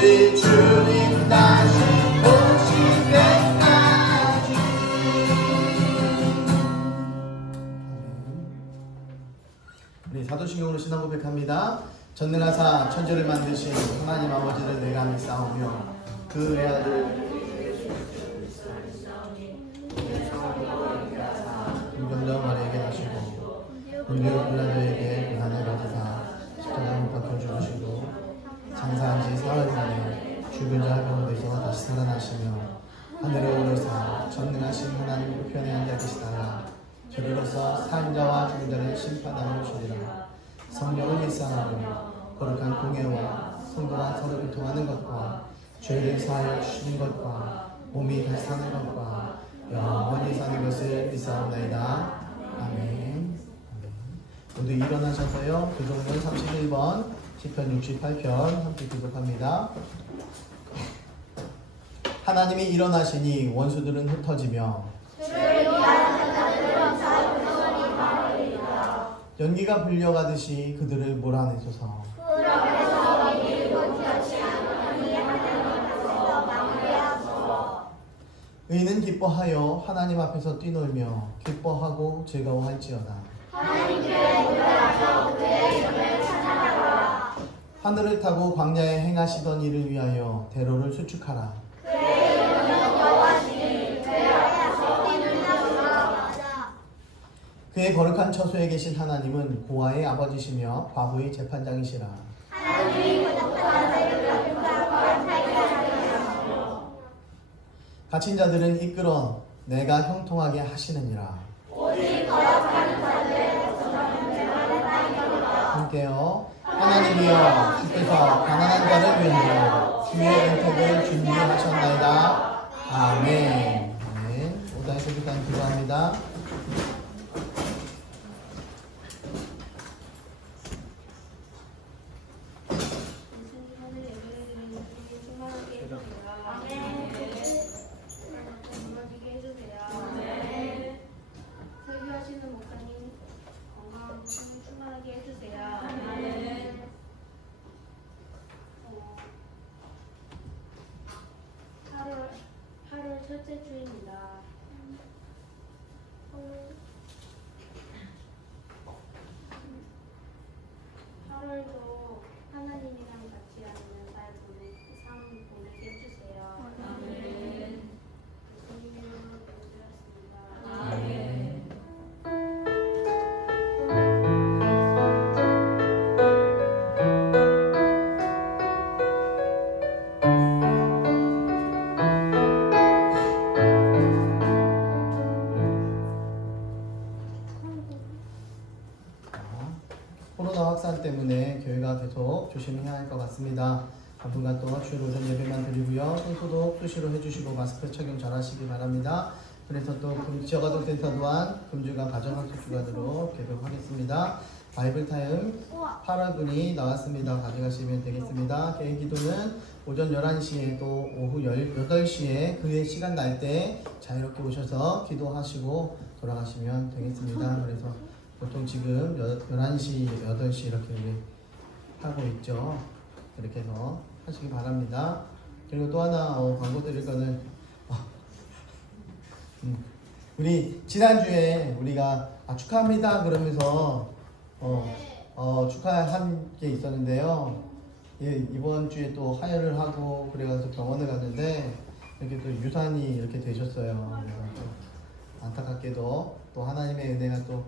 우리 주님 다시 오실 때까지. 우리 사도신경으로 신앙 고백합니다. 전능하사 천지를 만드신 하나님 아버지를 내가 믿사오며 그 외아들 금경자 마리에게 하시고 본디오 빌라도에게 고난을 받으사 십자가에 못 박혀 죽으시고 장사한 지 사흘 만에 죽은 자 가운데서 다시 살아나시며 하늘에 오르사 전능하신 하나님 우편에 앉아 계시다가 저리로서 산 자와 죽은 자를 심판하러 오시리라. 성령을 믿사하고 거룩한 공예와 성도가 서로 교통하는 것과 죄를 사하여 주시는 것과 몸이 다시 사는 것과 영원히 사는 것을 믿사옵나이다. 아멘. 모두 일어나셔서요. 교독문 31번 시편 68편 함께 교독합니다. 하나님이 일어나시니 원수들은 흩어지며 연기가 불려가듯이 그들을 몰아내소서. 의인은 기뻐하여 하나님 앞에서 뛰놀며 기뻐하고 즐거워할지어다. 하늘을 타고 광야에 행하시던 일을 위하여 대로를 수축하라. 그의 거룩한 처소에 계신 하나님은 고아의 아버지시며 과부의 재판장이시라. 갇힌 자들은 이끌어 내가 형통하게 하시느니라. 함께요. 하나님이여 주께서 가난한 자를 위하여 주의 은택을 준비하셨나이다. 아멘. 아멘. 오다의 소주간 기도합니다. 첫째 주입니다. 8월도 하나님이랑 같이 하는 삶 보내게 해주세요. 아멘. 예수님으로 기도드렸습니다. 아멘. 코로나 확산 때문에 교회가 계속 조심해야 할 것 같습니다. 당분간 또 주일 오전 예배만 드리고요. 손소독 수시로 해주시고 마스크 착용 잘 하시기 바랍니다. 그래서 또 지역아동센터 또한 금주간 가정학습 주간으로 개교하겠습니다. 바이블 타임 8화분이 나왔습니다. 가져가시면 되겠습니다. 개인 기도는 오전 11시에 또 오후 18시에 그의 시간 날 때 자유롭게 오셔서 기도하시고 돌아가시면 되겠습니다. 그래서 보통 지금 11시, 8시 이렇게 하고 있죠. 이렇게 해서 하시기 바랍니다. 그리고 또 하나 광고 드릴 거는 우리 지난주에 우리가 축하합니다 그러면서 축하한 게 있었는데요. 이번 주에 또 하혈을 하고 그래가지고 병원을 갔는데 이렇게 또 유산이 이렇게 되셨어요. 그래서 또 안타깝게도 또 하나님의 은혜가 또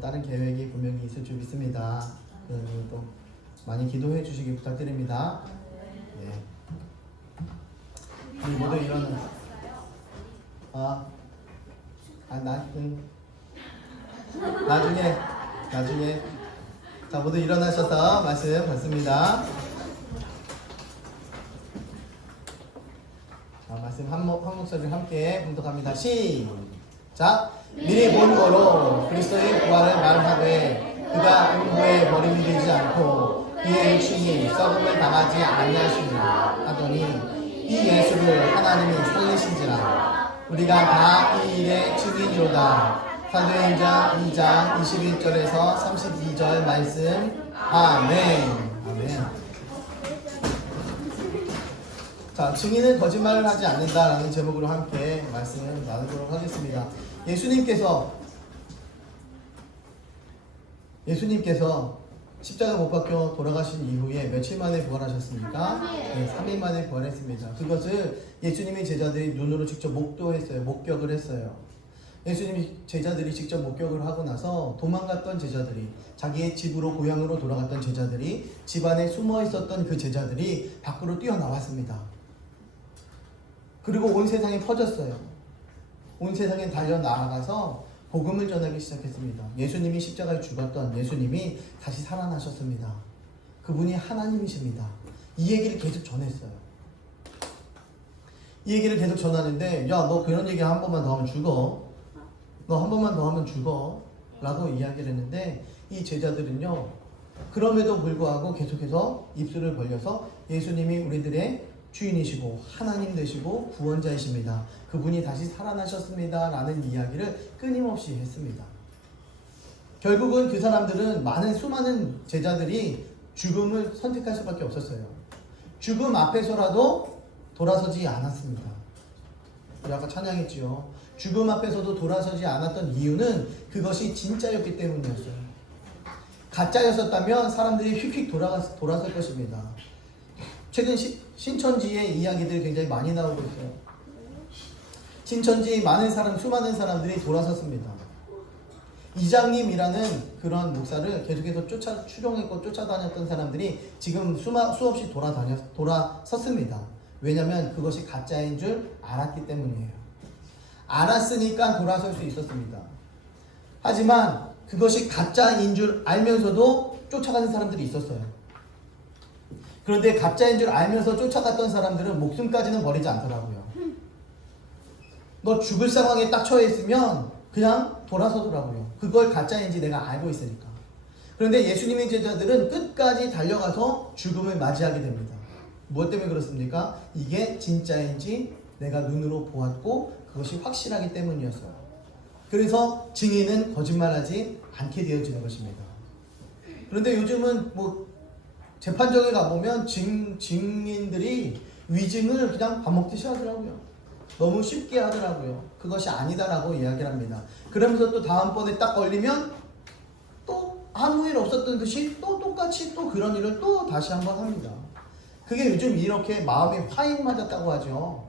다른 계획이 분명히 있을 줄 믿습니다. 그래서 또 많이 기도해 주시기 부탁드립니다. 네. 우리 모두 일어나. 나중에. 자, 모두 일어나셔서 말씀 받습니다. 자, 말씀 한 목소리 함께 봉독합니다. 시작! 미리 본 거로 그리스도의 부활을 말하되 그가 음부에 버림이 되지 않고 그의 육신이 썩음을 당하지 아니하시리라 하더니 이 예수를 하나님이 살리신지라. 우리가 다 이 일의 증인이로다. 사도행전 2장 21절에서 32절 말씀. 아멘. 아멘. 자, 증인은 거짓말을 하지 않는다라는 제목으로 함께 말씀을 나누도록 하겠습니다. 예수님께서 십자가 못 박혀 돌아가신 이후에 며칠 만에 부활하셨습니까? 네, 3일 만에 부활했습니다. 그것을 예수님의 제자들이 눈으로 직접 목격을 했어요. 예수님의 제자들이 직접 목격을 하고 나서 도망갔던 제자들이, 자기의 집으로 고향으로 돌아갔던 제자들이, 집안에 숨어 있었던 그 제자들이 밖으로 뛰어나왔습니다. 그리고 온 세상에 퍼졌어요. 온 세상에 달려 나아가서 복음을 전하기 시작했습니다. 예수님이 십자가에 죽었던 예수님이 다시 살아나셨습니다. 그분이 하나님이십니다. 이 얘기를 계속 전했어요. 이 얘기를 계속 전하는데, 야, 너 그런 얘기 한 번만 더 하면 죽어. 너 한 번만 더 하면 죽어. 라고 이야기를 했는데, 이 제자들은요, 그럼에도 불구하고 계속해서 입술을 벌려서 예수님이 우리들의 주인이시고 하나님 되시고 구원자이십니다. 그분이 다시 살아나셨습니다. 라는 이야기를 끊임없이 했습니다. 결국은 그 사람들은 수많은 제자들이 죽음을 선택할 수밖에 없었어요. 죽음 앞에서라도 돌아서지 않았습니다. 우리 아까 찬양했지요. 죽음 앞에서도 돌아서지 않았던 이유는 그것이 진짜였기 때문이었어요. 가짜였었다면 사람들이 휙휙 돌아설 것입니다. 최근 신천지의 이야기들이 굉장히 많이 나오고 있어요. 신천지 수많은 사람들이 돌아섰습니다. 이장님이라는 그런 목사를 계속해서 추종했고 쫓아다녔던 사람들이 지금 수없이 돌아섰습니다. 왜냐하면 그것이 가짜인 줄 알았기 때문이에요. 알았으니까 돌아설 수 있었습니다. 하지만 그것이 가짜인 줄 알면서도 쫓아가는 사람들이 있었어요. 그런데 가짜인 줄 알면서 쫓아갔던 사람들은 목숨까지는 버리지 않더라고요. 너 죽을 상황에 딱 처해 있으면 그냥 돌아서더라고요. 그걸 가짜인지 내가 알고 있으니까. 그런데 예수님의 제자들은 끝까지 달려가서 죽음을 맞이하게 됩니다. 무엇 때문에 그렇습니까? 이게 진짜인지 내가 눈으로 보았고 그것이 확실하기 때문이었어요. 그래서 증인은 거짓말하지 않게 되어지는 것입니다. 그런데 요즘은 재판정에 가보면 증인들이 위증을 그냥 밥 먹듯이 하더라고요. 너무 쉽게 하더라고요. 그것이 아니다라고 이야기를 합니다. 그러면서 또 다음번에 딱 걸리면 또 아무 일 없었던 듯이 또 똑같이 또 그런 일을 또 다시 한번 합니다. 그게 요즘 이렇게 마음이 화인 맞았다고 하죠.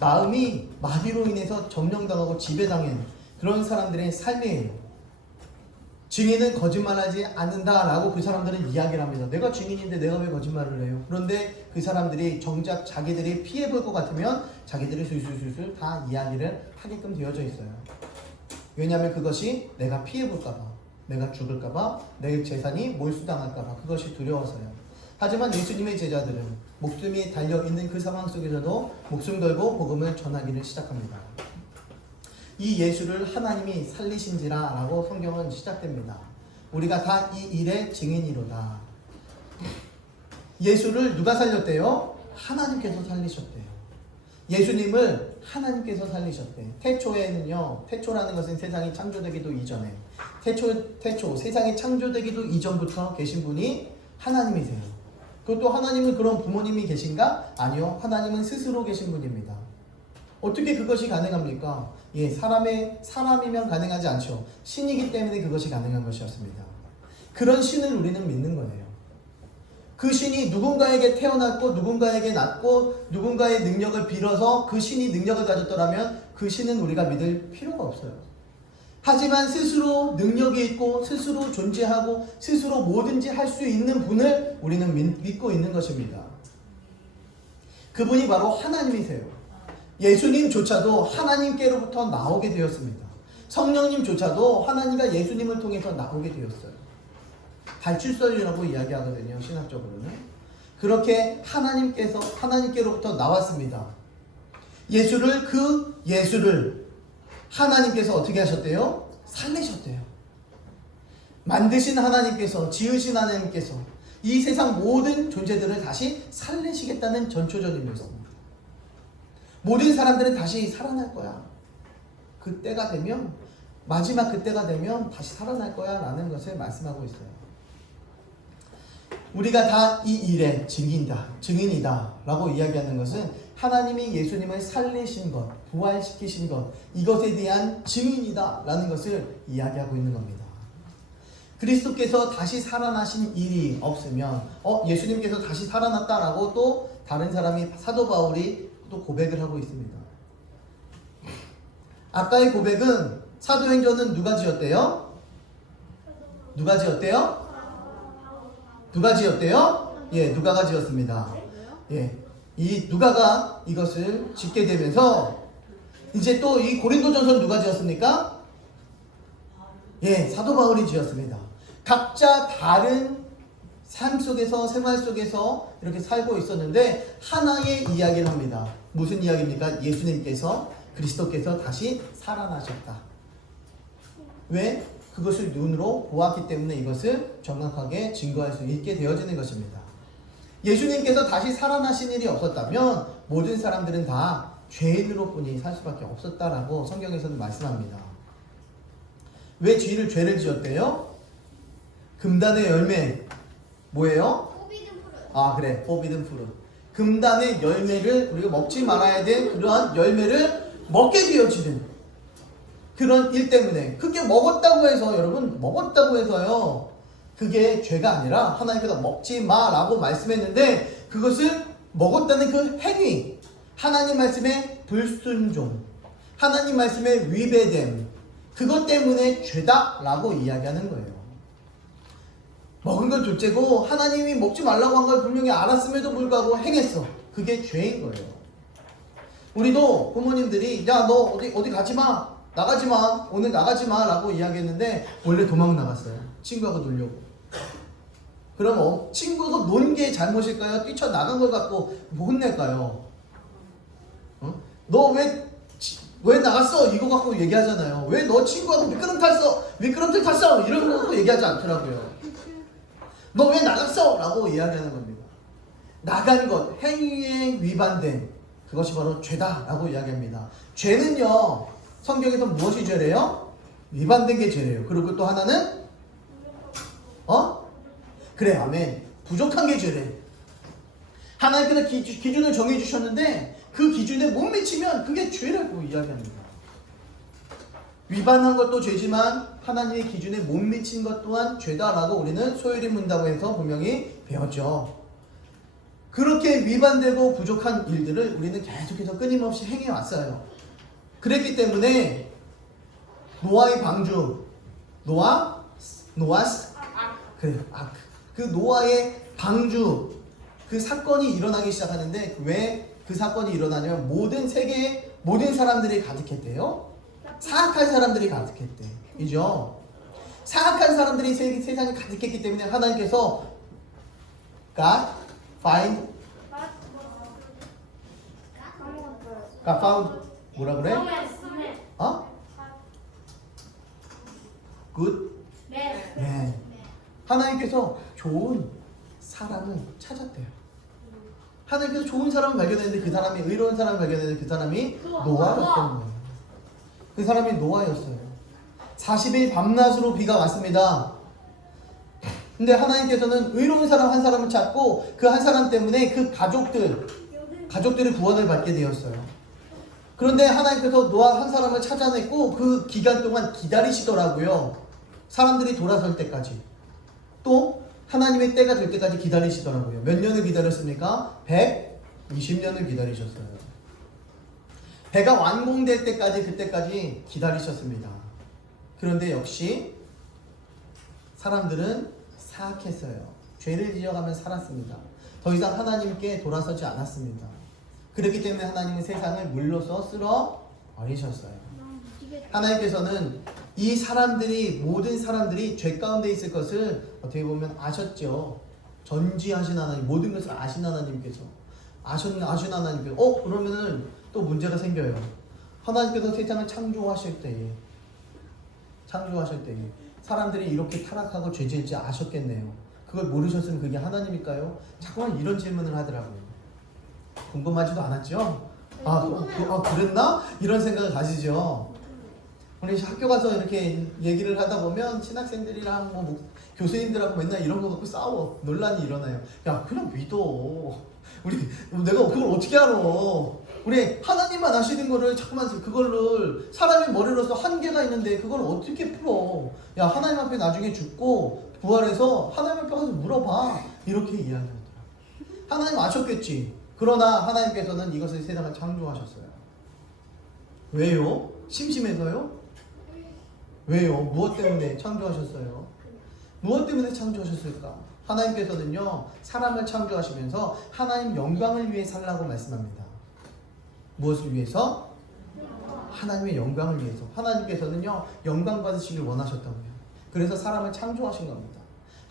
마음이 마비로 인해서 점령당하고 지배당한 그런 사람들의 삶이에요. 증인은 거짓말하지 않는다라고 그 사람들은 이야기를 합니다. 내가 증인인데 내가 왜 거짓말을 해요? 그런데 그 사람들이 정작 자기들이 피해볼 것 같으면 자기들이 술술술술 다 이야기를 하게끔 되어져 있어요. 왜냐하면 그것이 내가 피해볼까봐, 내가 죽을까봐, 내 재산이 몰수당할까봐 그것이 두려워서요. 하지만 예수님의 제자들은 목숨이 달려있는 그 상황 속에서도 목숨 걸고 복음을 전하기를 시작합니다. 이 예수를 하나님이 살리신지라 라고 성경은 시작됩니다. 우리가 다 이 일의 증인이로다. 예수를 누가 살렸대요? 하나님께서 살리셨대요. 예수님을 하나님께서 살리셨대. 태초라는 것은 세상이 창조되기도 이전에, 세상이 창조되기도 이전부터 계신 분이 하나님이세요. 그것도 하나님은 그런 부모님이 계신가? 아니요. 하나님은 스스로 계신 분입니다. 어떻게 그것이 가능합니까? 사람이면 가능하지 않죠. 신이기 때문에 그것이 가능한 것이었습니다. 그런 신을 우리는 믿는 거예요. 그 신이 누군가에게 태어났고 누군가에게 낳고 누군가의 능력을 빌어서 그 신이 능력을 가졌더라면 그 신은 우리가 믿을 필요가 없어요. 하지만 스스로 능력이 있고 스스로 존재하고 스스로 뭐든지 할 수 있는 분을 우리는 믿고 있는 것입니다. 그분이 바로 하나님이세요. 예수님조차도 하나님께로부터 나오게 되었습니다. 성령님조차도 하나님과 예수님을 통해서 나오게 되었어요. 발출설이라고 이야기하거든요. 신학적으로는. 그렇게 하나님께로부터 나왔습니다. 예수를 하나님께서 어떻게 하셨대요? 살리셨대요. 만드신 하나님께서, 지으신 하나님께서 이 세상 모든 존재들을 다시 살리시겠다는 전초전임이었습니다. 모든 사람들은 다시 살아날 거야. 그때가 되면, 마지막 그때가 되면 다시 살아날 거야 라는 것을 말씀하고 있어요. 우리가 다 이 일의 증인이다 라고 이야기하는 것은 하나님이 예수님을 살리신 것, 부활시키신 것, 이것에 대한 증인이다 라는 것을 이야기하고 있는 겁니다. 그리스도께서 다시 살아나신 일이 없으면 예수님께서 다시 살아났다라고 또 다른 사람이 사도 바울이 또 고백을 하고 있습니다. 아까의 고백은 사도행전은 누가 지었대요? 누가 지었대요? 누가 지었대요? 예, 누가가 지었습니다. 예, 이 누가가 이것을 짓게 되면서 이제 또 이 고린도전서는 누가 지었습니까? 예, 사도 바울이 지었습니다. 각자 다른 삶 속에서 생활 속에서 이렇게 살고 있었는데 하나의 이야기를 합니다. 무슨 이야기입니까? 예수님께서 그리스도께서 다시 살아나셨다. 왜? 그것을 눈으로 보았기 때문에 이것을 정확하게 증거할 수 있게 되어지는 것입니다. 예수님께서 다시 살아나신 일이 없었다면 모든 사람들은 다 죄인으로 뿐이 살 수밖에 없었다라고 성경에서는 말씀합니다. 왜 죄를 지었대요? 금단의 열매 뭐예요? 아 그래, 포비든 프루. 금단의 열매를 우리가 먹지 말아야 될 그러한 열매를 먹게 되어지는 그런 일 때문에, 그게 먹었다고 해서 여러분, 먹었다고 해서요 그게 죄가 아니라 하나님께서 먹지 마라고 말씀했는데 그것을 먹었다는 그 행위, 하나님 말씀에 불순종, 하나님 말씀에 위배됨, 그것 때문에 죄다라고 이야기하는 거예요. 먹은 건 둘째고 하나님이 먹지 말라고 한 걸 분명히 알았음에도 불구하고 행했어. 그게 죄인 거예요. 우리도 부모님들이 야 너 어디 가지마, 나가지마, 오늘 나가지마 라고 이야기했는데 원래 도망 나갔어요. 친구하고 놀려고. 그럼 친구하고 논 게 잘못일까요? 뛰쳐나간 걸 갖고 뭐 혼낼까요? 너 왜 나갔어? 이거 갖고 얘기하잖아요. 왜 너 친구하고 미끄럼틀 탔어? 이런 거 갖고 얘기하지 않더라고요. 너 왜 나갔어? 라고 이야기하는 겁니다. 나간 것, 행위에 위반된 그것이 바로 죄다 라고 이야기합니다. 죄는요 성경에서 무엇이 죄래요? 위반된 게 죄래요. 그리고 또 하나는 그래, 아멘. 부족한 게 죄래. 하나님께서 기준을 정해주셨는데 그 기준에 못 미치면 그게 죄라고 이야기합니다. 위반한 것도 죄지만 하나님의 기준에 못 미친 것 또한 죄다라고 우리는 소율이 문다고 해서 분명히 배웠죠. 그렇게 위반되고 부족한 일들을 우리는 계속해서 끊임없이 행해왔어요. 그랬기 때문에 노아의 방주, 그 노아의 방주, 그 사건이 일어나기 시작하는데 왜 그 사건이 일어나냐면 모든 세계에 모든 사람들이 가득했대요. 사악한 사람들이 가득했대. 이죠? 사악한 사람들이 세상에 가득했기 때문에 하나님께서 God found 뭐라 그래? Good man. 하나님께서 좋은 사람을 찾았대요. 하나님께서 좋은 사람을 발견했는데 그 사람이 의로운 사람을 발견했는데 그 사람이 노아였던 거예요. 그 사람이 노아였어요. 40일 밤낮으로 비가 왔습니다. 근데 하나님께서는 의로운 사람 한 사람을 찾고 그 한 사람 때문에 그 가족들의 구원을 받게 되었어요. 그런데 하나님께서 노아 한 사람을 찾아냈고 그 기간 동안 기다리시더라고요. 사람들이 돌아설 때까지. 또 하나님의 때가 될 때까지 기다리시더라고요. 몇 년을 기다렸습니까? 120년을 기다리셨어요. 배가 완공될 때까지, 그때까지 기다리셨습니다. 그런데 역시 사람들은 사악했어요. 죄를 지어가며 살았습니다. 더 이상 하나님께 돌아서지 않았습니다. 그렇기 때문에 하나님은 세상을 물로써 쓸어 버리셨어요. 하나님께서는 이 모든 사람들이 죄 가운데 있을 것을 어떻게 보면 아셨죠. 전지하신 하나님, 모든 것을 아신 하나님께서 아신 하나님께서 그러면은 또 문제가 생겨요. 하나님께서 세상을 창조하실 때에 사람들이 이렇게 타락하고 죄질지 아셨겠네요. 그걸 모르셨으면 그게 하나님일까요? 자꾸만 이런 질문을 하더라고요. 궁금하지도 않았죠? 그랬나? 이런 생각을 가지죠. 우리 학교 가서 이렇게 얘기를 하다 보면 신학생들이랑 교수님들하고 맨날 이런 거 갖고 싸워. 논란이 일어나요. 야, 그냥 믿어. 우리 내가 그걸 어떻게 알아? 우리 하나님만 아시는 거를 자꾸만 그거를 사람의 머리로서 한계가 있는데 그걸 어떻게 풀어? 야, 하나님 앞에 나중에 죽고 부활해서 하나님 앞에 가서 물어봐. 이렇게 이야기하더라. 하나님 아셨겠지. 그러나 하나님께서는 이것을 세상을 창조하셨어요. 왜요? 심심해서요? 왜요? 무엇 때문에 창조하셨어요? 무엇 때문에 창조하셨을까? 하나님께서는요, 사람을 창조하시면서 하나님 영광을 위해 살라고 말씀합니다. 무엇을 위해서? 하나님의 영광을 위해서. 하나님께서는요, 영광 받으시길 원하셨다고요. 그래서 사람을 창조하신 겁니다.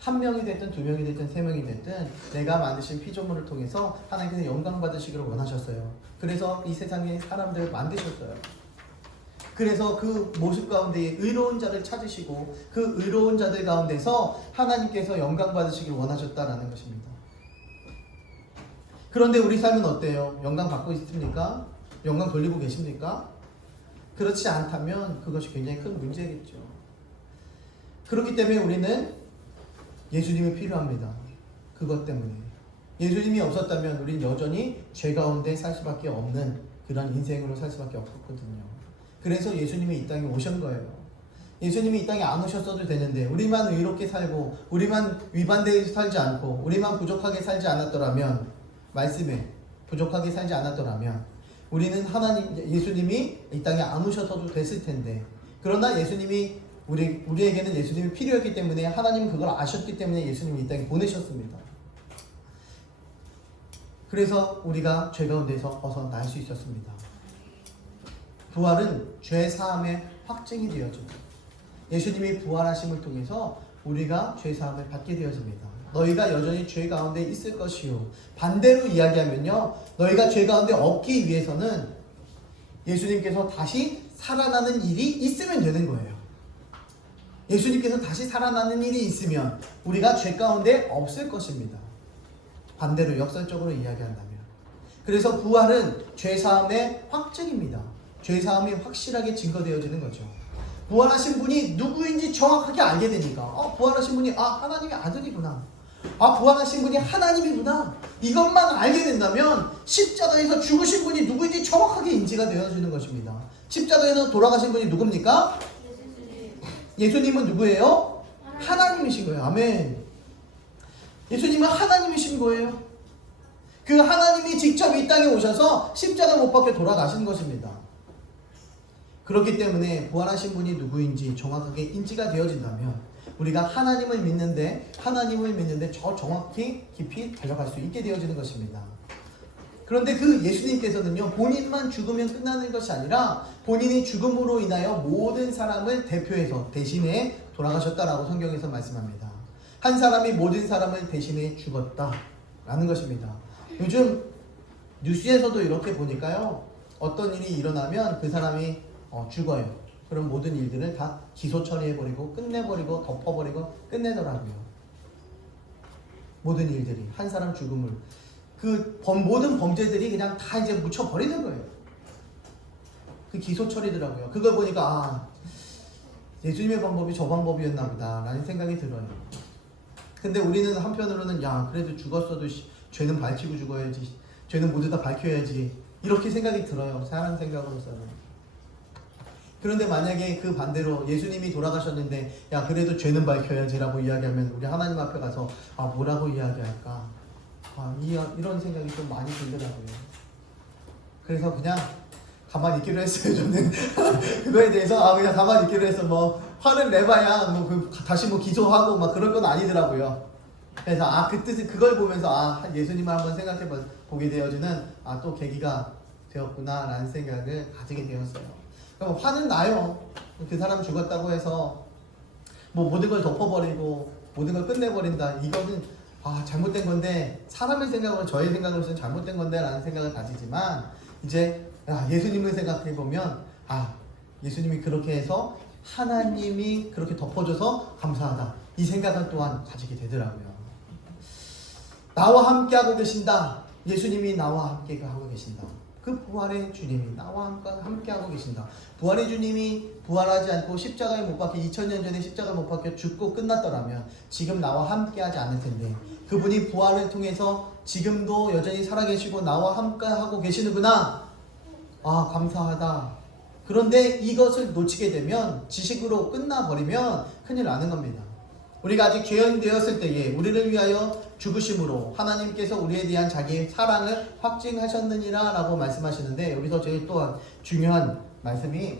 한 명이 됐든 두 명이 됐든 세 명이 됐든 내가 만드신 피조물을 통해서 하나님께서 영광 받으시기를 원하셨어요. 그래서 이 세상에 사람들을 만드셨어요. 그래서 그 모습 가운데 의로운 자를 찾으시고 그 의로운 자들 가운데서 하나님께서 영광 받으시길 원하셨다라는 것입니다. 그런데 우리 삶은 어때요? 영광 받고 있습니까? 영광 돌리고 계십니까? 그렇지 않다면 그것이 굉장히 큰 문제겠죠. 그렇기 때문에 우리는 예수님이 필요합니다. 그것 때문에. 예수님이 없었다면 우리는 여전히 죄 가운데 살 수밖에 없는 그런 인생으로 살 수밖에 없었거든요. 그래서 예수님이 이 땅에 오신 거예요. 예수님이 이 땅에 안 오셨어도 되는데 우리만 의롭게 살고 우리만 위반되게 살지 않고 우리만 부족하게 살지 않았더라면 말씀에 부족하게 살지 않았더라면 우리는 예수님이 이 땅에 안 오셔서도 됐을 텐데 그러나 예수님이 우리에게는 예수님이 필요했기 때문에 하나님은 그걸 아셨기 때문에 예수님이 이 땅에 보내셨습니다. 그래서 우리가 죄 가운데서 벗어날 수 있었습니다. 부활은 죄 사함의 확증이 되어집니다. 예수님이 부활하심을 통해서 우리가 죄 사함을 받게 되어집니다. 너희가 여전히 죄 가운데 있을 것이요. 반대로 이야기하면요. 너희가 죄 가운데 없기 위해서는 예수님께서 다시 살아나는 일이 있으면 되는 거예요. 예수님께서 다시 살아나는 일이 있으면 우리가 죄 가운데 없을 것입니다. 반대로 역설적으로 이야기한다면. 그래서 부활은 죄 사함의 확증입니다. 죄 사함이 확실하게 증거되어지는 거죠. 부활하신 분이 누구인지 정확하게 알게 되니까 부활하신 분이 하나님의 아들이구나. 부활하신 분이 하나님이구나. 이것만 알게 된다면 십자가에서 죽으신 분이 누구인지 정확하게 인지가 되어지는 것입니다. 십자가에서 돌아가신 분이 누굽니까? 예수님은 누구예요? 하나님이신 거예요. 아멘. 예수님은 하나님이신 거예요. 그 하나님이 직접 이 땅에 오셔서 십자가 못 박혀 돌아가신 것입니다. 그렇기 때문에 부활하신 분이 누구인지 정확하게 인지가 되어진다면 우리가 하나님을 믿는데 저 정확히 깊이 달려갈 수 있게 되어지는 것입니다. 그런데 그 예수님께서는요, 본인만 죽으면 끝나는 것이 아니라 본인이 죽음으로 인하여 모든 사람을 대표해서 대신해 돌아가셨다라고 성경에서 말씀합니다. 한 사람이 모든 사람을 대신해 죽었다라는 것입니다. 요즘 뉴스에서도 이렇게 보니까요, 어떤 일이 일어나면 그 사람이 죽어요. 그럼 모든 일들을 다 기소 처리해버리고 끝내버리고 덮어버리고 끝내더라고요. 모든 일들이 한 사람 죽음을 모든 범죄들이 그냥 다 이제 묻혀버리는 거예요. 그 기소 처리더라고요. 그걸 보니까 예수님의 방법이 저 방법이었나 보다 라는 생각이 들어요. 근데 우리는 한편으로는 그래도 죽었어도 죄는 밝히고 죽어야지, 죄는 모두 다 밝혀야지 이렇게 생각이 들어요. 사람 생각으로서는. 그런데 만약에 그 반대로 예수님이 돌아가셨는데 그래도 죄는 밝혀야지 라고 이야기하면 우리 하나님 앞에 가서 뭐라고 이야기할까, 이런 생각이 좀 많이 들더라고요. 그래서 그냥 가만히 있기로 했어요. 저는 그거에 대해서 그냥 가만히 있기로 해서 화를 내봐야 다시 기소하고 그럴 건 아니더라고요. 그래서 그 뜻을 그걸 보면서 예수님을 한번 생각해 보게 되어지는 또 계기가 되었구나 라는 생각을 가지게 되었어요. 그럼 화는 나요. 그 사람 죽었다고 해서 모든 걸 덮어버리고 모든 걸 끝내버린다. 이거는 잘못된 건데, 사람의 생각으로, 저의 생각으로서는 잘못된 건데 라는 생각을 가지지만, 이제 예수님을 생각해 보면 예수님이 그렇게 해서 하나님이 그렇게 덮어줘서 감사하다, 이 생각을 또한 가지게 되더라고요. 나와 함께 하고 계신다. 예수님이 나와 함께 하고 계신다. 그 부활의 주님이 나와 함께하고 계신다. 부활의 주님이 부활하지 않고 십자가에 못 박혀 2000년 전에 십자가에 못 박혀 죽고 끝났더라면 지금 나와 함께하지 않을 텐데 그분이 부활을 통해서 지금도 여전히 살아계시고 나와 함께하고 계시는구나. 아, 감사하다. 그런데 이것을 놓치게 되면 지식으로 끝나버리면 큰일 나는 겁니다. 우리가 아직 죄인 되었을 때에 우리를 위하여 죽으심으로 하나님께서 우리에 대한 자기의 사랑을 확증하셨느니라 라고 말씀하시는데, 여기서 제일 또한 중요한 말씀이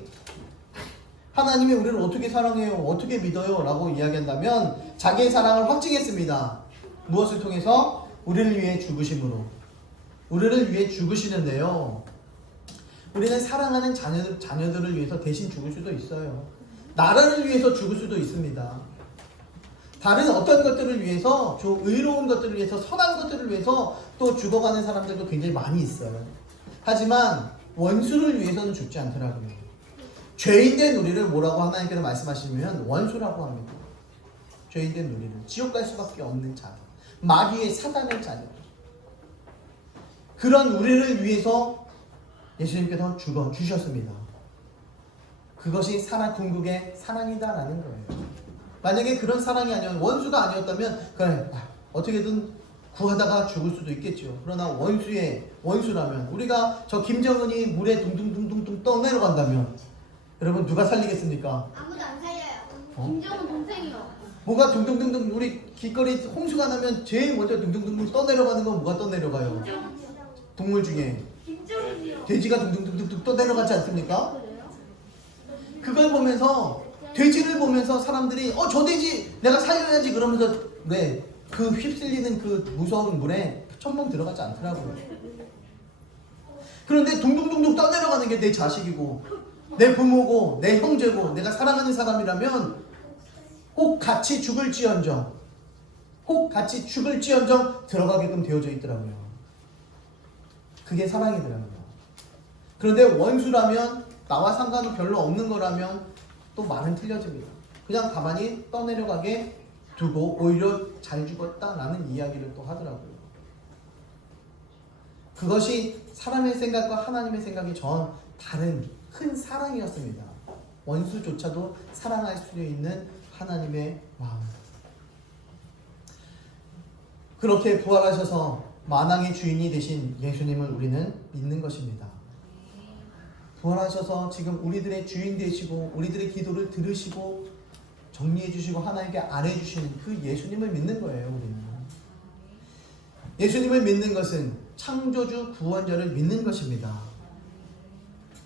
하나님이 우리를 어떻게 사랑해요? 어떻게 믿어요? 라고 이야기한다면 자기의 사랑을 확증했습니다. 무엇을 통해서? 우리를 위해 죽으심으로. 우리를 위해 죽으시는데요, 우리는 사랑하는 자녀들을 위해서 대신 죽을 수도 있어요. 나라를 위해서 죽을 수도 있습니다. 다른 어떤 것들을 위해서, 좀 의로운 것들을 위해서, 선한 것들을 위해서 또 죽어가는 사람들도 굉장히 많이 있어요. 하지만 원수를 위해서는 죽지 않더라고요. 죄인된 우리를 뭐라고 하나님께서 말씀하시면 원수라고 합니다. 죄인된 우리를 지옥 갈 수밖에 없는 자들, 마귀의 사단의 자녀, 그런 우리를 위해서 예수님께서 죽어 주셨습니다. 그것이 궁극의 사랑이다라는 거예요. 만약에 그런 사랑이 아니면, 원수가 아니었다면 그래, 어떻게든 구하다가 죽을 수도 있겠죠. 그러나 원수라면, 우리가 저 김정은이 물에 둥둥둥둥 떠내려간다면 여러분 누가 살리겠습니까? 아무도 안 살려요. 김정은 동생이요. 뭐가 둥둥둥둥, 우리 길거리 홍수가 나면 제일 먼저 둥둥둥둥 떠내려가는 건 뭐가 떠내려가요? 동물 중에 김정은이요. 돼지가 둥둥둥둥 떠내려가지 않습니까? 그걸 보면서, 돼지를 보면서 사람들이 저 돼지 내가 살려야지 그러면서 그 휩쓸리는 그 무서운 물에 첨벙 들어가지 않더라고요. 그런데 둥둥둥둥 떠내려가는 게 내 자식이고 내 부모고 내 형제고 내가 사랑하는 사람이라면 꼭 같이 죽을지언정 들어가게끔 되어져 있더라고요. 그게 사랑이더라고요. 그런데 원수라면, 나와 상관이 별로 없는 거라면 또 말은 틀려집니다. 그냥 가만히 떠내려가게 두고 오히려 잘 죽었다라는 이야기를 또 하더라고요. 그것이 사람의 생각과 하나님의 생각이 전 다른 큰 사랑이었습니다. 원수조차도 사랑할 수 있는 하나님의 마음. 그렇게 부활하셔서 만왕의 주인이 되신 예수님을 우리는 믿는 것입니다. 부활하셔서 지금 우리들의 주인 되시고 우리들의 기도를 들으시고 정리해 주시고 하나님께 안해 주시는 그 예수님을 믿는 거예요. 우리는 예수님을 믿는 것은 창조주 구원자를 믿는 것입니다.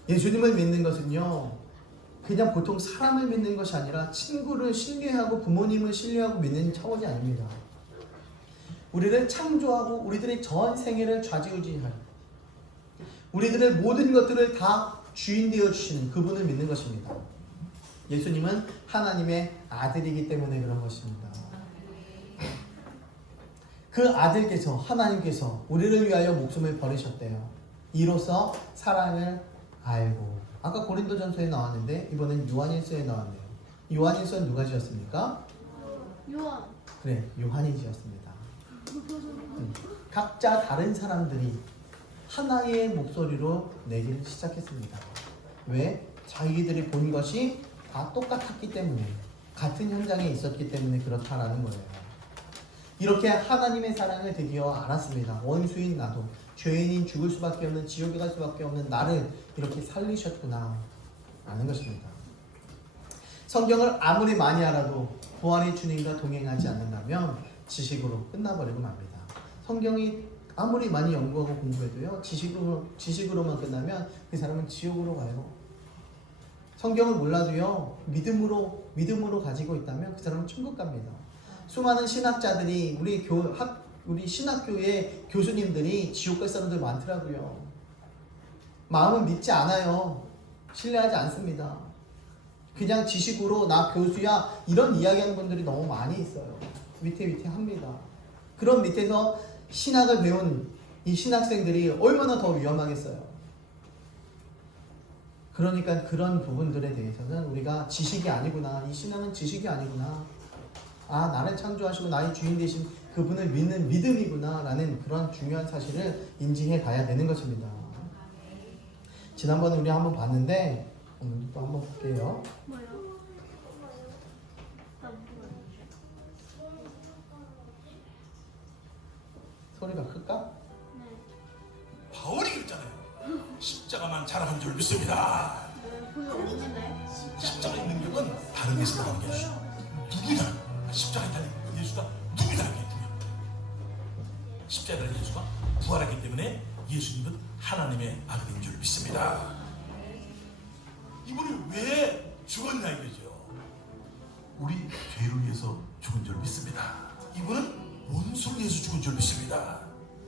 예수님을 믿는 것은요, 그냥 보통 사람을 믿는 것이 아니라 친구를 신뢰하고 부모님을 신뢰하고 믿는 차원이 아닙니다. 우리를 창조하고 우리들의 전 생애를 좌지우지할, 우리들의 모든 것들을 다 주인 되어 주시는 그분을 믿는 것입니다. 예수님은 하나님의 아들이기 때문에 그런 것입니다. 그 아들께서, 하나님께서 우리를 위하여 목숨을 버리셨대요. 이로써 사랑을 알고. 아까 고린도전서에 나왔는데 이번엔 요한일서에 나왔네요. 요한일서는 누가 지었습니까? 요한. 그래, 요한이 지었습니다. 각자 다른 사람들이 하나의 목소리로 내기를 시작했습니다. 왜? 자기들이 본 것이 다 똑같았기 때문에, 같은 현장에 있었기 때문에 그렇다라는 거예요. 이렇게 하나님의 사랑을 드디어 알았습니다. 원수인 나도, 죄인인 죽을 수밖에 없는, 지옥에 갈 수밖에 없는 나를 이렇게 살리셨구나 라는 것입니다. 성경을 아무리 많이 알아도 부활의 주님과 동행하지 않는다면 지식으로 끝나버리고 맙니다. 성경이 아무리 많이 연구하고 공부해도요, 지식으로만 끝나면 그 사람은 지옥으로 가요. 성경을 몰라도요, 믿음으로 가지고 있다면 그 사람은 천국 갑니다. 수많은 신학자들이, 우리 신학교의 교수님들이 지옥 갈 사람들 많더라고요. 마음은 믿지 않아요. 신뢰하지 않습니다. 그냥 지식으로 나 교수야 이런 이야기하는 분들이 너무 많이 있어요. 위태위태합니다. 그런 밑에서 신학을 배운 이 신학생들이 얼마나 더 위험하겠어요. 그러니까 그런 부분들에 대해서는 우리가 지식이 아니구나, 이 신앙은 지식이 아니구나, 나를 창조하시고 나의 주인 되신 그분을 믿는 믿음이구나 라는 그런 중요한 사실을 인지해 가야 되는 것입니다. 지난번에 우리 한번 봤는데 오늘 또 한번 볼게요. 뭐요? 나 뭐야? 소리가 클까? 네. 바울이 그랬잖아요. 십자가만 자랑한 줄 믿습니다. 네, 그게 없는데. 십자가의 능력은 다른 데서 나오게 해주죠. 누구나 십자가에 달린 예수가 누구나 하게 해주며 십자가에 달린 예수가 부활하기 때문에 예수님은 하나님의 아들인 줄 믿습니다. 이분이 왜 죽었냐 이거죠. 우리 죄를 위해서 죽은 줄 믿습니다. 이분은 원수를 위해서 죽은 줄 믿습니다.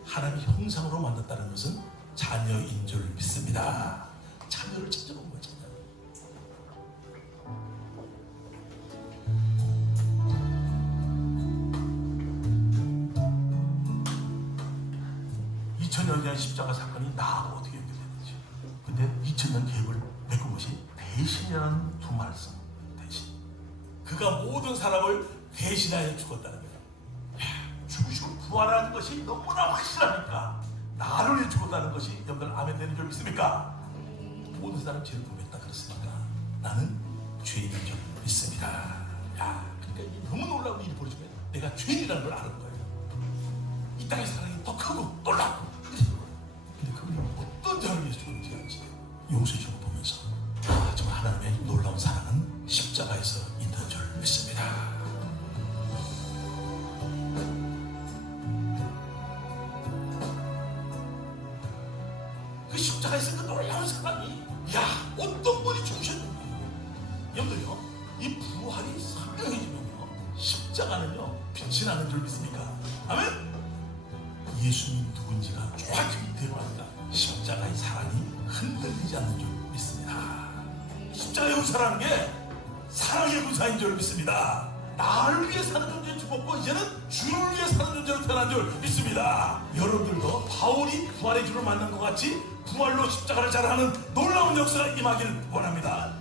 하나님의 형상으로 만났다는 것은 자녀인 줄 믿습니다. 자녀를 찾아본 거예요. 자녀. 2000년 전 십자가 사건이 나하고 어떻게 연결되는지. 근데 2000년 계획을 메꾼 것이 대신이라는 두 말씀. 대신. 그가 모든 사람을 대신하여 죽었다는 거예요. 죽으시고 부활하는 것이 너무나 확실하니까 나를 위해 죽었다는 것이 여러분들 아멘 되는 줄 믿습니까? 모든 사람 죄를 범했다 그렇습니까? 나는 죄인인 줄 믿습니다. 야, 그러니까 이게 너무 놀라운 일이 벌어지면 내가 죄인이라는 걸 아는 거예요. 이 땅의 사랑이 더 크고 놀랍고 근데 그분이 어떤 자를 위해서 죽었는지 알지? 용서해 주는 거 보면서 아, 정말 하나님의 놀라운 사랑은 십자가에서 있는 줄 믿습니다. 그 십자가에서 그 놀라운 사랑이 야 어떤 분이 죽으셨는지 여러분들요 이 부활이 선명해지면요 십자가는요 빛이 나는 줄 믿습니까? 아멘? 예수님 누군지가 정확히 드러나니까 십자가의 사랑이 흔들리지 않는 줄 믿습니다. 십자가의 군사라는 게 사랑의 군사인 줄 믿습니다. 나를 위해 사는 존재에 죽었고 이제는 주를 위해 사는 존재로 태어난 줄 믿습니다. 여러분들도 바울이 부활의 주를 만난 것 같이 부활로 십자가를 자랑하는 놀라운 역사가 임하기를 원합니다.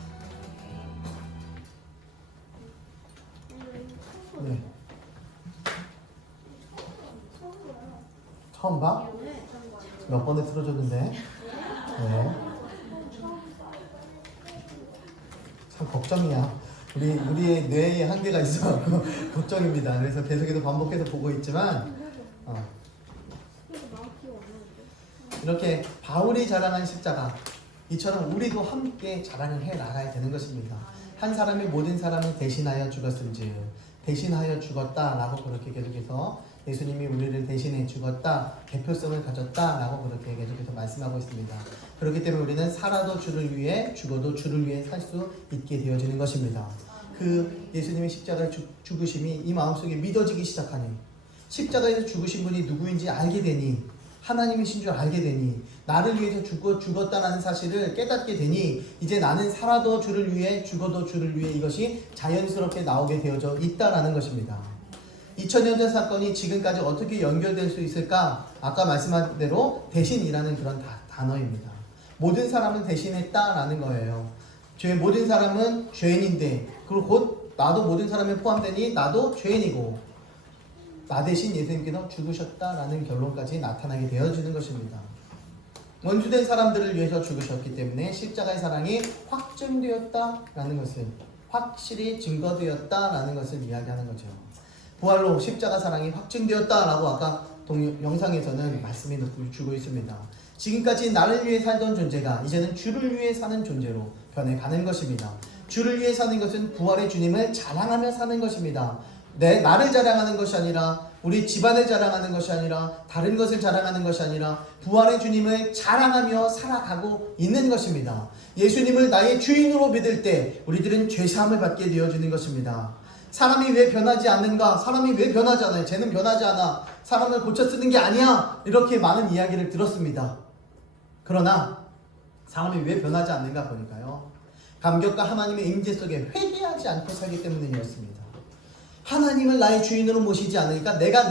네. 처음 봐? 몇 번에 틀어줬는데. 네. 참 걱정이야. 우리의 뇌에 한계가 있어. 걱정입니다. 그래서 계속해서 반복해서 보고 있지만, 이렇게 바울이 자랑한 십자가, 이처럼 우리도 함께 자랑을 해 나가야 되는 것입니다. 한 사람이 모든 사람을 대신하여 죽었은지, 대신하여 죽었다라고 그렇게 계속해서 예수님이 우리를 대신해 죽었다, 대표성을 가졌다라고 그렇게 계속해서 말씀하고 있습니다. 그렇기 때문에 우리는 살아도 주를 위해, 죽어도 주를 위해 살 수 있게 되어지는 것입니다. 그 예수님의 십자가의 죽으심이 이 마음속에 믿어지기 시작하니, 십자가에서 죽으신 분이 누구인지 알게 되니, 하나님이신 줄 알게 되니, 나를 위해서 죽었다는 사실을 깨닫게 되니, 이제 나는 살아도 주를 위해, 죽어도 주를 위해, 이것이 자연스럽게 나오게 되어져 있다라는 것입니다. 2000년 전 사건이 지금까지 어떻게 연결될 수 있을까? 아까 말씀한 대로 대신이라는 그런 단어입니다. 모든 사람을 대신했다라는 거예요. 모든 사람은 죄인인데, 그리고 곧 나도 모든 사람에 포함되니 나도 죄인이고, 나 대신 예수님께서 죽으셨다라는 결론까지 나타나게 되어지는 것입니다. 원수된 사람들을 위해서 죽으셨기 때문에 십자가의 사랑이 확증되었다라는 것을, 확실히 증거되었다라는 것을 이야기하는 거죠. 부활로 십자가 사랑이 확증되었다라고 아까 영상에서는 말씀이 주고 있습니다. 지금까지 나를 위해 살던 존재가 이제는 주를 위해 사는 존재로 변해가는 것입니다. 주를 위해 사는 것은 부활의 주님을 자랑하며 사는 것입니다. 나를 자랑하는 것이 아니라, 우리 집안을 자랑하는 것이 아니라, 다른 것을 자랑하는 것이 아니라 부활의 주님을 자랑하며 살아가고 있는 것입니다. 예수님을 나의 주인으로 믿을 때 우리들은 죄사함을 받게 되어지는 것입니다. 사람이 왜 변하지 않는가? 사람이 왜 변하지 않아요? 쟤는 변하지 않아. 사람을 고쳐 쓰는 게 아니야. 이렇게 많은 이야기를 들었습니다. 그러나 사람이 왜 변하지 않는가 보니까요, 감격과 하나님의 임재 속에 회개하지 않고 살기 때문이었습니다. 하나님을 나의 주인으로 모시지 않으니까 내가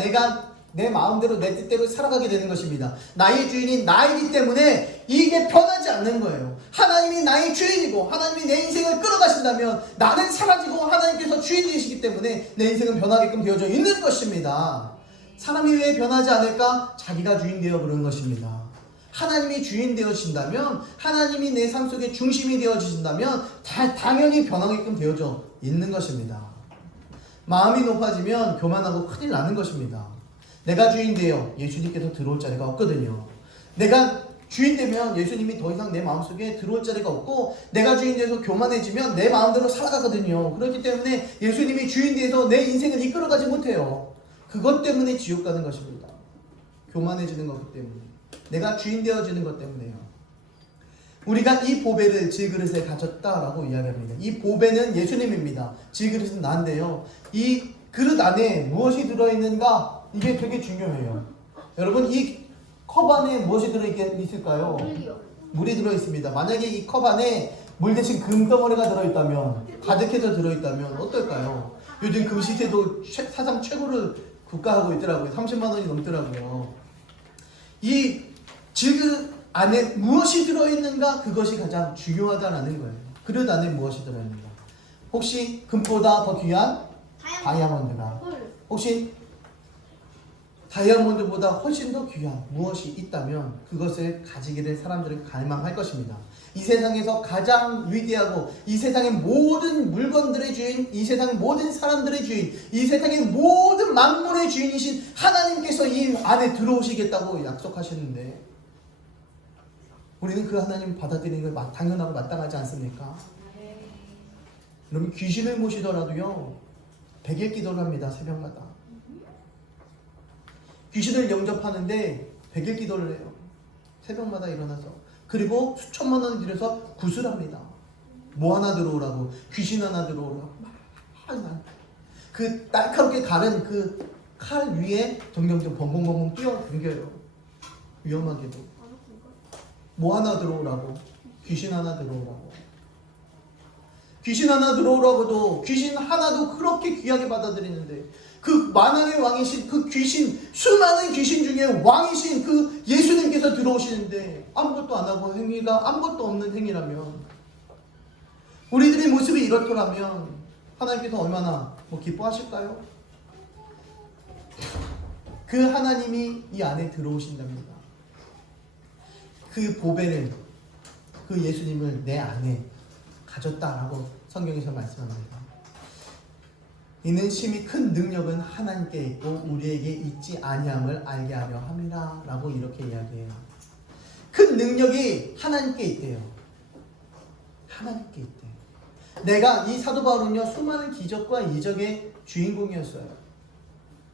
내 마음대로 내 뜻대로 살아가게 되는 것입니다. 나의 주인이 나이기 때문에 이게 변하지 않는 거예요. 하나님이 나의 주인이고 하나님이 내 인생을 끌어가신다면 나는 사라지고 하나님께서 주인이시기 때문에 내 인생은 변하게끔 되어져 있는 것입니다. 사람이 왜 변하지 않을까? 자기가 주인 되어 버리는 것입니다. 하나님이 주인 되어주신다면, 하나님이 내 삶 속에 중심이 되어주신다면 당연히 변하게끔 되어져 있는 것입니다. 마음이 높아지면 교만하고 큰일 나는 것입니다. 내가 주인 되어 예수님께서 들어올 자리가 없거든요. 내가 주인 되면 예수님이 더 이상 내 마음속에 들어올 자리가 없고, 내가 주인 돼서 교만해지면 내 마음대로 살아가거든요. 그렇기 때문에 예수님이 주인 돼서 내 인생을 이끌어가지 못해요. 그것 때문에 지옥 가는 것입니다. 교만해지는 것 때문에, 내가 주인 되어지는 것 때문에요. 우리가 이 보배를 질그릇에 가졌다라고 이야기합니다. 이 보배는 예수님입니다. 질그릇은 나인데요. 이 그릇 안에 무엇이 들어있는가, 이게 되게 중요해요. 여러분, 이 컵 안에 무엇이 들어있을까요? 물이요. 물이 들어있습니다. 만약에 이 컵 안에 물 대신 금덩어리가 들어있다면, 가득해서 들어있다면 어떨까요? 요즘 금시세도 사상 최고를 국가하고 있더라고요. 30만 원이 넘더라고요. 이 질그릇 안에 무엇이 들어있는가, 그것이 가장 중요하다라는 거예요. 그릇 안에 무엇이 들어있는가. 혹시 금보다 더 귀한 다이아몬드가, 헐. 혹시 다이아몬드보다 훨씬 더 귀한 무엇이 있다면 그것을 가지기를 사람들은 갈망할 것입니다. 이 세상에서 가장 위대하고, 이 세상의 모든 물건들의 주인, 이 세상의 모든 사람들의 주인, 이 세상의 모든 만물의 주인이신 하나님께서 이 안에 들어오시겠다고 약속하시는데, 우리는 그 하나님 받아들이는 걸 당연하고 마땅하지 않습니까? 그러면 귀신을 모시더라도요, 100일 기도를 합니다. 새벽마다. 귀신을 영접하는데 100일 기도를 해요. 새벽마다 일어나서. 그리고 수천만 원을 들여서 구슬합니다. 뭐 하나 들어오라고, 귀신 하나 들어오라고. 그 날카롭게 가른 그 칼 위에 동경경 벙벙벙벙 뛰어 당겨요. 위험하게도. 뭐 하나 들어오라고, 귀신 하나 들어오라고. 귀신 하나 들어오라고도, 귀신 하나도 그렇게 귀하게 받아들이는데, 그 만왕의 왕이신 그 귀신, 수많은 귀신 중에 왕이신 그 예수님께서 들어오시는데 아무것도 안 하고, 행위가 아무것도 없는 행위라면, 우리들의 모습이 이렇더라면 하나님께서 얼마나 기뻐하실까요? 그 하나님이 이 안에 들어오신답니다. 그 보배를, 그 예수님을 내 안에 가졌다라고 성경에서 말씀합니다. 이는 심히 큰 능력은 하나님께 있고 우리에게 있지 아니함을 알게 하려 함이라 라고 이렇게 이야기해요. 큰 능력이 하나님께 있대요. 하나님께 있대요. 내가, 이 사도 바울은요, 수많은 기적과 이적의 주인공이었어요.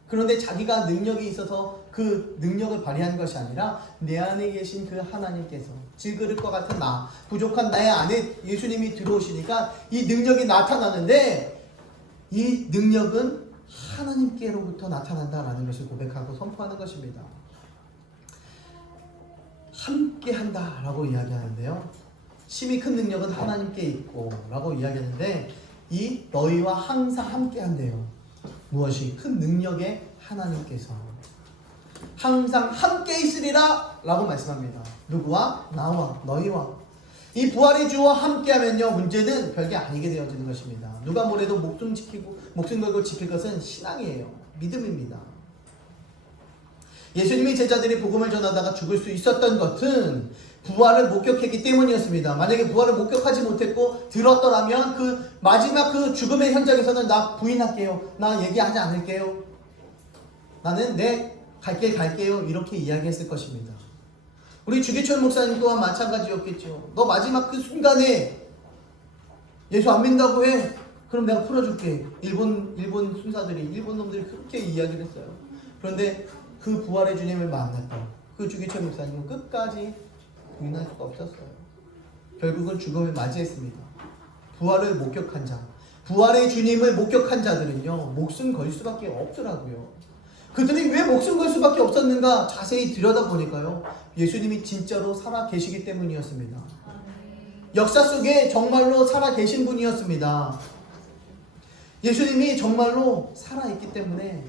그런데 자기가 능력이 있어서 그 능력을 발휘한 것이 아니라 내 안에 계신 그 하나님께서, 질그릇과 같은 나, 부족한 나의 안에 예수님이 들어오시니까 이 능력이 나타나는데, 이 능력은 하나님께로부터 나타난다라는 것을 고백하고 선포하는 것입니다. 함께 한다라고 이야기하는데요. 심히 큰 능력은 하나님께 있고 라고 이야기하는데, 이 너희와 항상 함께 한대요. 무엇이? 큰 능력의 하나님께서 항상 함께 있으리라 라고 말씀합니다. 누구와? 나와, 너희와. 이 부활의 주와 함께하면요, 문제는 별게 아니게 되어지는 것입니다. 누가 뭐래도 목숨 걸고 지킬 것은 신앙이에요. 믿음입니다. 예수님이 제자들이 복음을 전하다가 죽을 수 있었던 것은 부활을 목격했기 때문이었습니다. 만약에 부활을 목격하지 못했고 들었더라면 그 마지막 그 죽음의 현장에서는 나 부인할게요, 나 얘기하지 않을게요, 나는 내 갈 길 갈게요, 이렇게 이야기했을 것입니다. 우리 주기철 목사님 또한 마찬가지였겠죠. 너 마지막 그 순간에 예수 안 믿는다고 해, 그럼 내가 풀어줄게. 일본 놈들이 그렇게 이야기를 했어요. 그런데 그 부활의 주님을 만났던 그 주기철 목사님은 끝까지 부인할 수가 없었어요. 결국은 죽음을 맞이했습니다. 부활을 목격한 자, 부활의 주님을 목격한 자들은요, 목숨 걸 수밖에 없더라고요. 그들이 왜 목숨 걸 수밖에 없었는가 자세히 들여다보니까요, 예수님이 진짜로 살아 계시기 때문이었습니다. 역사 속에 정말로 살아 계신 분이었습니다. 예수님이 정말로 살아있기 때문에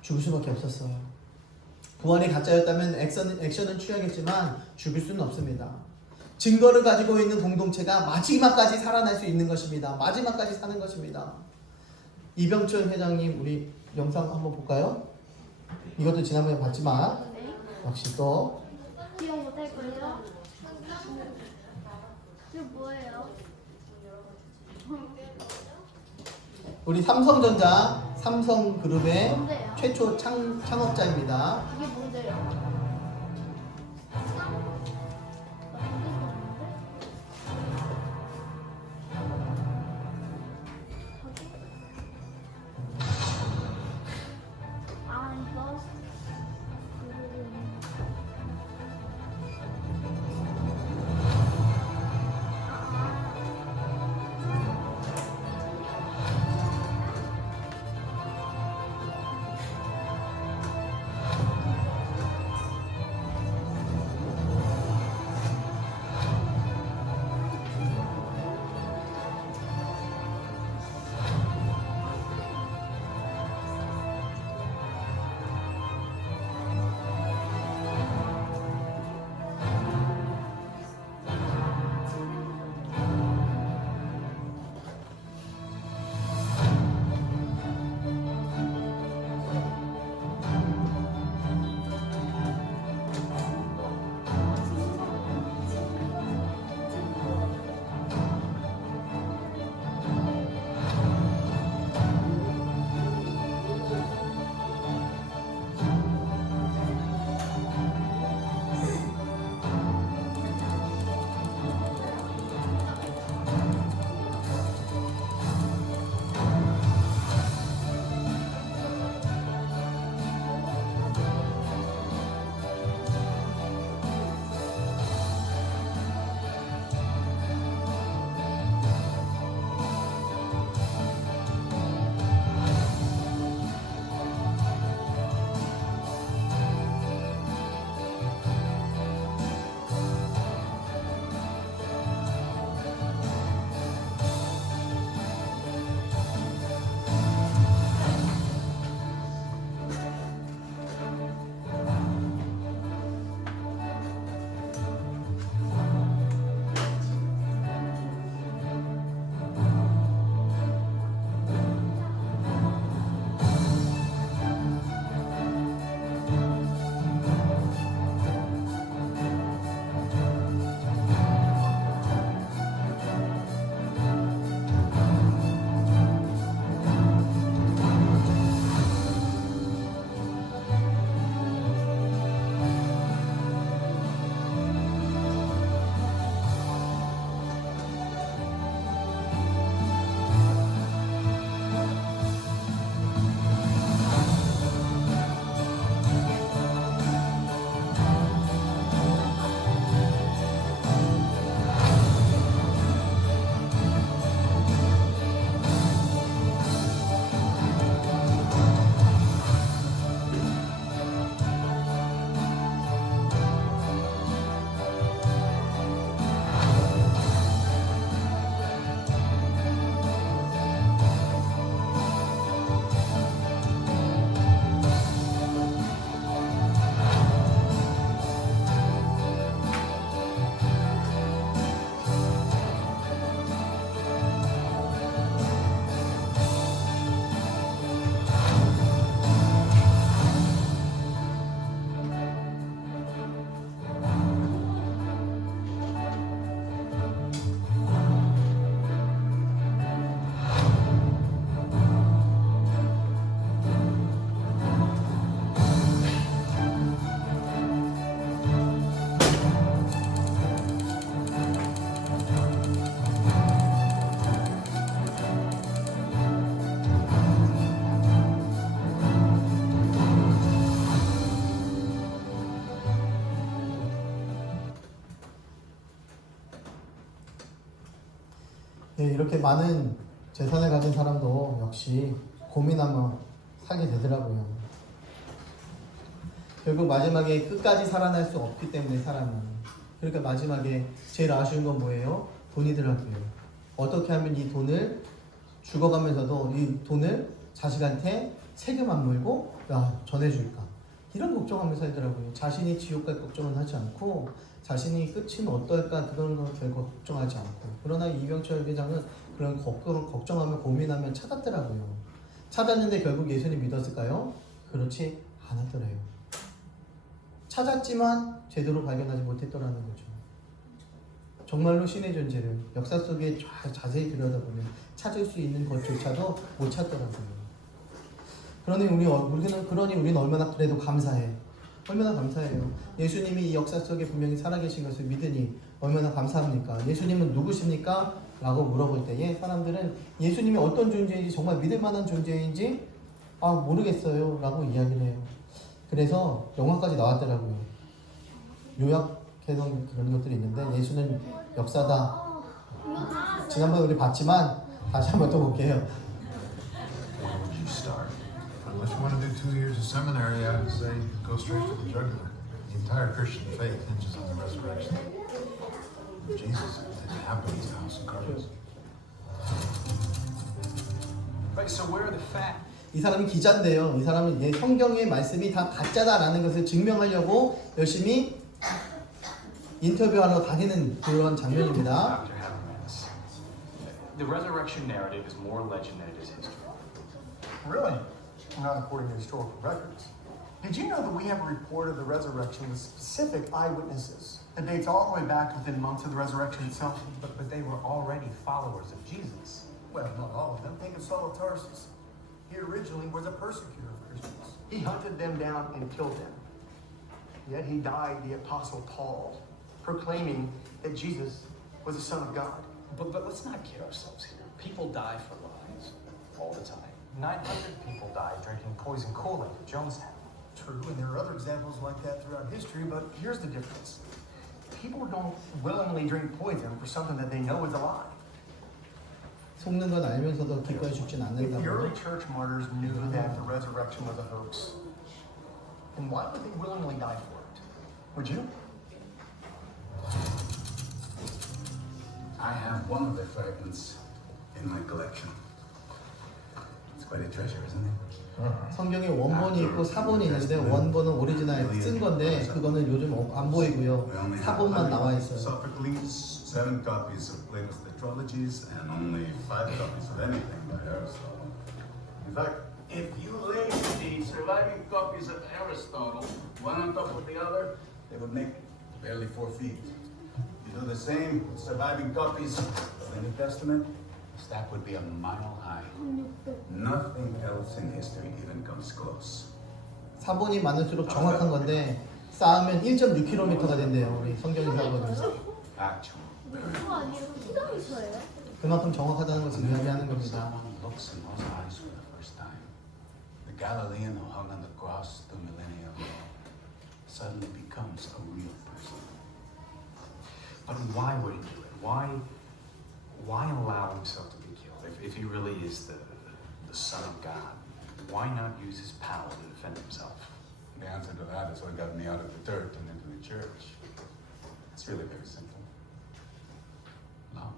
죽을 수밖에 없었어요. 부활이 가짜였다면 액션은 취하겠지만 죽을 수는 없습니다. 증거를 가지고 있는 공동체가 마지막까지 살아날 수 있는 것입니다. 마지막까지 사는 것입니다. 이병철 회장님, 우리 영상 한번 볼까요? 이것도 지난번에 봤지만 역시 또 기억 못할 거예요. 이거 뭐예요? 우리 삼성전자 삼성그룹의 뭔데요? 최초 창업자입니다. 이게 뭔데요? 아 이거 네, 이렇게 많은 재산을 가진 사람도 역시 고민하며 살게 되더라고요. 결국 마지막에 끝까지 살아날 수 없기 때문에 사람은. 그러니까 마지막에 제일 아쉬운 건 뭐예요? 돈이더라고요. 어떻게 하면 이 돈을 죽어가면서도 이 돈을 자식한테 세금 안 물고 전해줄까? 이런 걱정하면서 살더라고요. 자신이 지옥 갈 걱정은 하지 않고 자신이 끝은 어떨까 그런 거 별거 걱정하지 않고. 그러나 이병철 회장은 그런 걱정하며 고민하며 찾았더라고요. 찾았는데 결국 예수님 믿었을까요? 그렇지 않았더래요. 찾았지만 제대로 발견하지 못했더라는 거죠. 정말로 신의 존재를 역사 속에 자세히 들여다보면 찾을 수 있는 것조차도 못 찾더라고요. 그러니 우리는 얼마나 그래도 감사해. 얼마나 감사해요. 예수님이 이 역사 속에 분명히 살아계신 것을 믿으니 얼마나 감사합니까? 예수님은 누구십니까? 라고 물어볼 때에 사람들은 예수님이 어떤 존재인지 정말 믿을 만한 존재인지 모르겠어요 라고 이야기를 해요. 그래서 영화까지 나왔더라고요. 요약해서 그런 것들이 있는데 예수는 역사다. 지난번에 우리 봤지만 다시 한번 또 볼게요. Where would you start? Unless you want to do 2 years of seminary, I would say go straight to the jugular. The entire Christian faith hinges on the resurrection. Jesus didn't happen in his house of cards. Right, so where are the facts? 이 사람이 기자인데요. 이 사람은 성경의 말씀이 다 가짜다라는 것을 증명하려고 열심히 인터뷰하러 다니는 그런 장면입니다. Dr. Habermas. The resurrection narrative is more legend than it is history. Really? Not according to historical records. Did you know that we have a report of the resurrection with specific eyewitnesses? It dates all the way back within months of the resurrection itself. But they were already followers of Jesus. Well, not all of them. Think of Saul of Tarsus. He originally was a persecutor of Christians. He hunted them down and killed them. Yet he died the Apostle Paul, proclaiming that Jesus was the Son of God. But let's not kid ourselves here. People die for lies all the time. 900 people died drinking poison Kool-Aid at Jonestown. True, and there are other examples like that throughout history, but here's the difference. People don't willingly drink poison for something that they know is a lie. 속는 건 알면서도 기꺼이 죽진 If the 않는다고. early church martyrs knew that the resurrection was a hoax, then why would they willingly die for it? Would you? I have one of the fragments in my collection. It's quite a treasure, isn't it? 성경에 원본이 있고 사본이 있는데 원본은 오리지널 쓴 건데 그거는 요즘 안 보이고요. We only have 사본만 나와 있어요. Sophocles, 7 copies of Plato's Tetralogies, and only 5 copies of anything by Aristotle. In fact, if you laid the surviving copies of Aristotle one on top of the other, they would make barely 4 feet. You do the same with surviving copies of the New Testament, the stack would be a mile high. Nothing else in history even comes close. 사본이 많을수록 정확한 건데 쌓으면 1.6km가 된대요. 우리 성경의 사본은. Actual. 그거 아니에요? 피라미드예요? 그만큼 정확하다는 것을 이야기하는 겁니다. Someone looks in those eyes for the first time. The Galilean who hung on the cross 2 millennia ago suddenly becomes a real person. But why would he do it? Why allow himself to be killed? If he really is the Son of God, why not use his power to defend himself? The answer to that is what got me out of the dirt and into the church. It's really very simple. Love.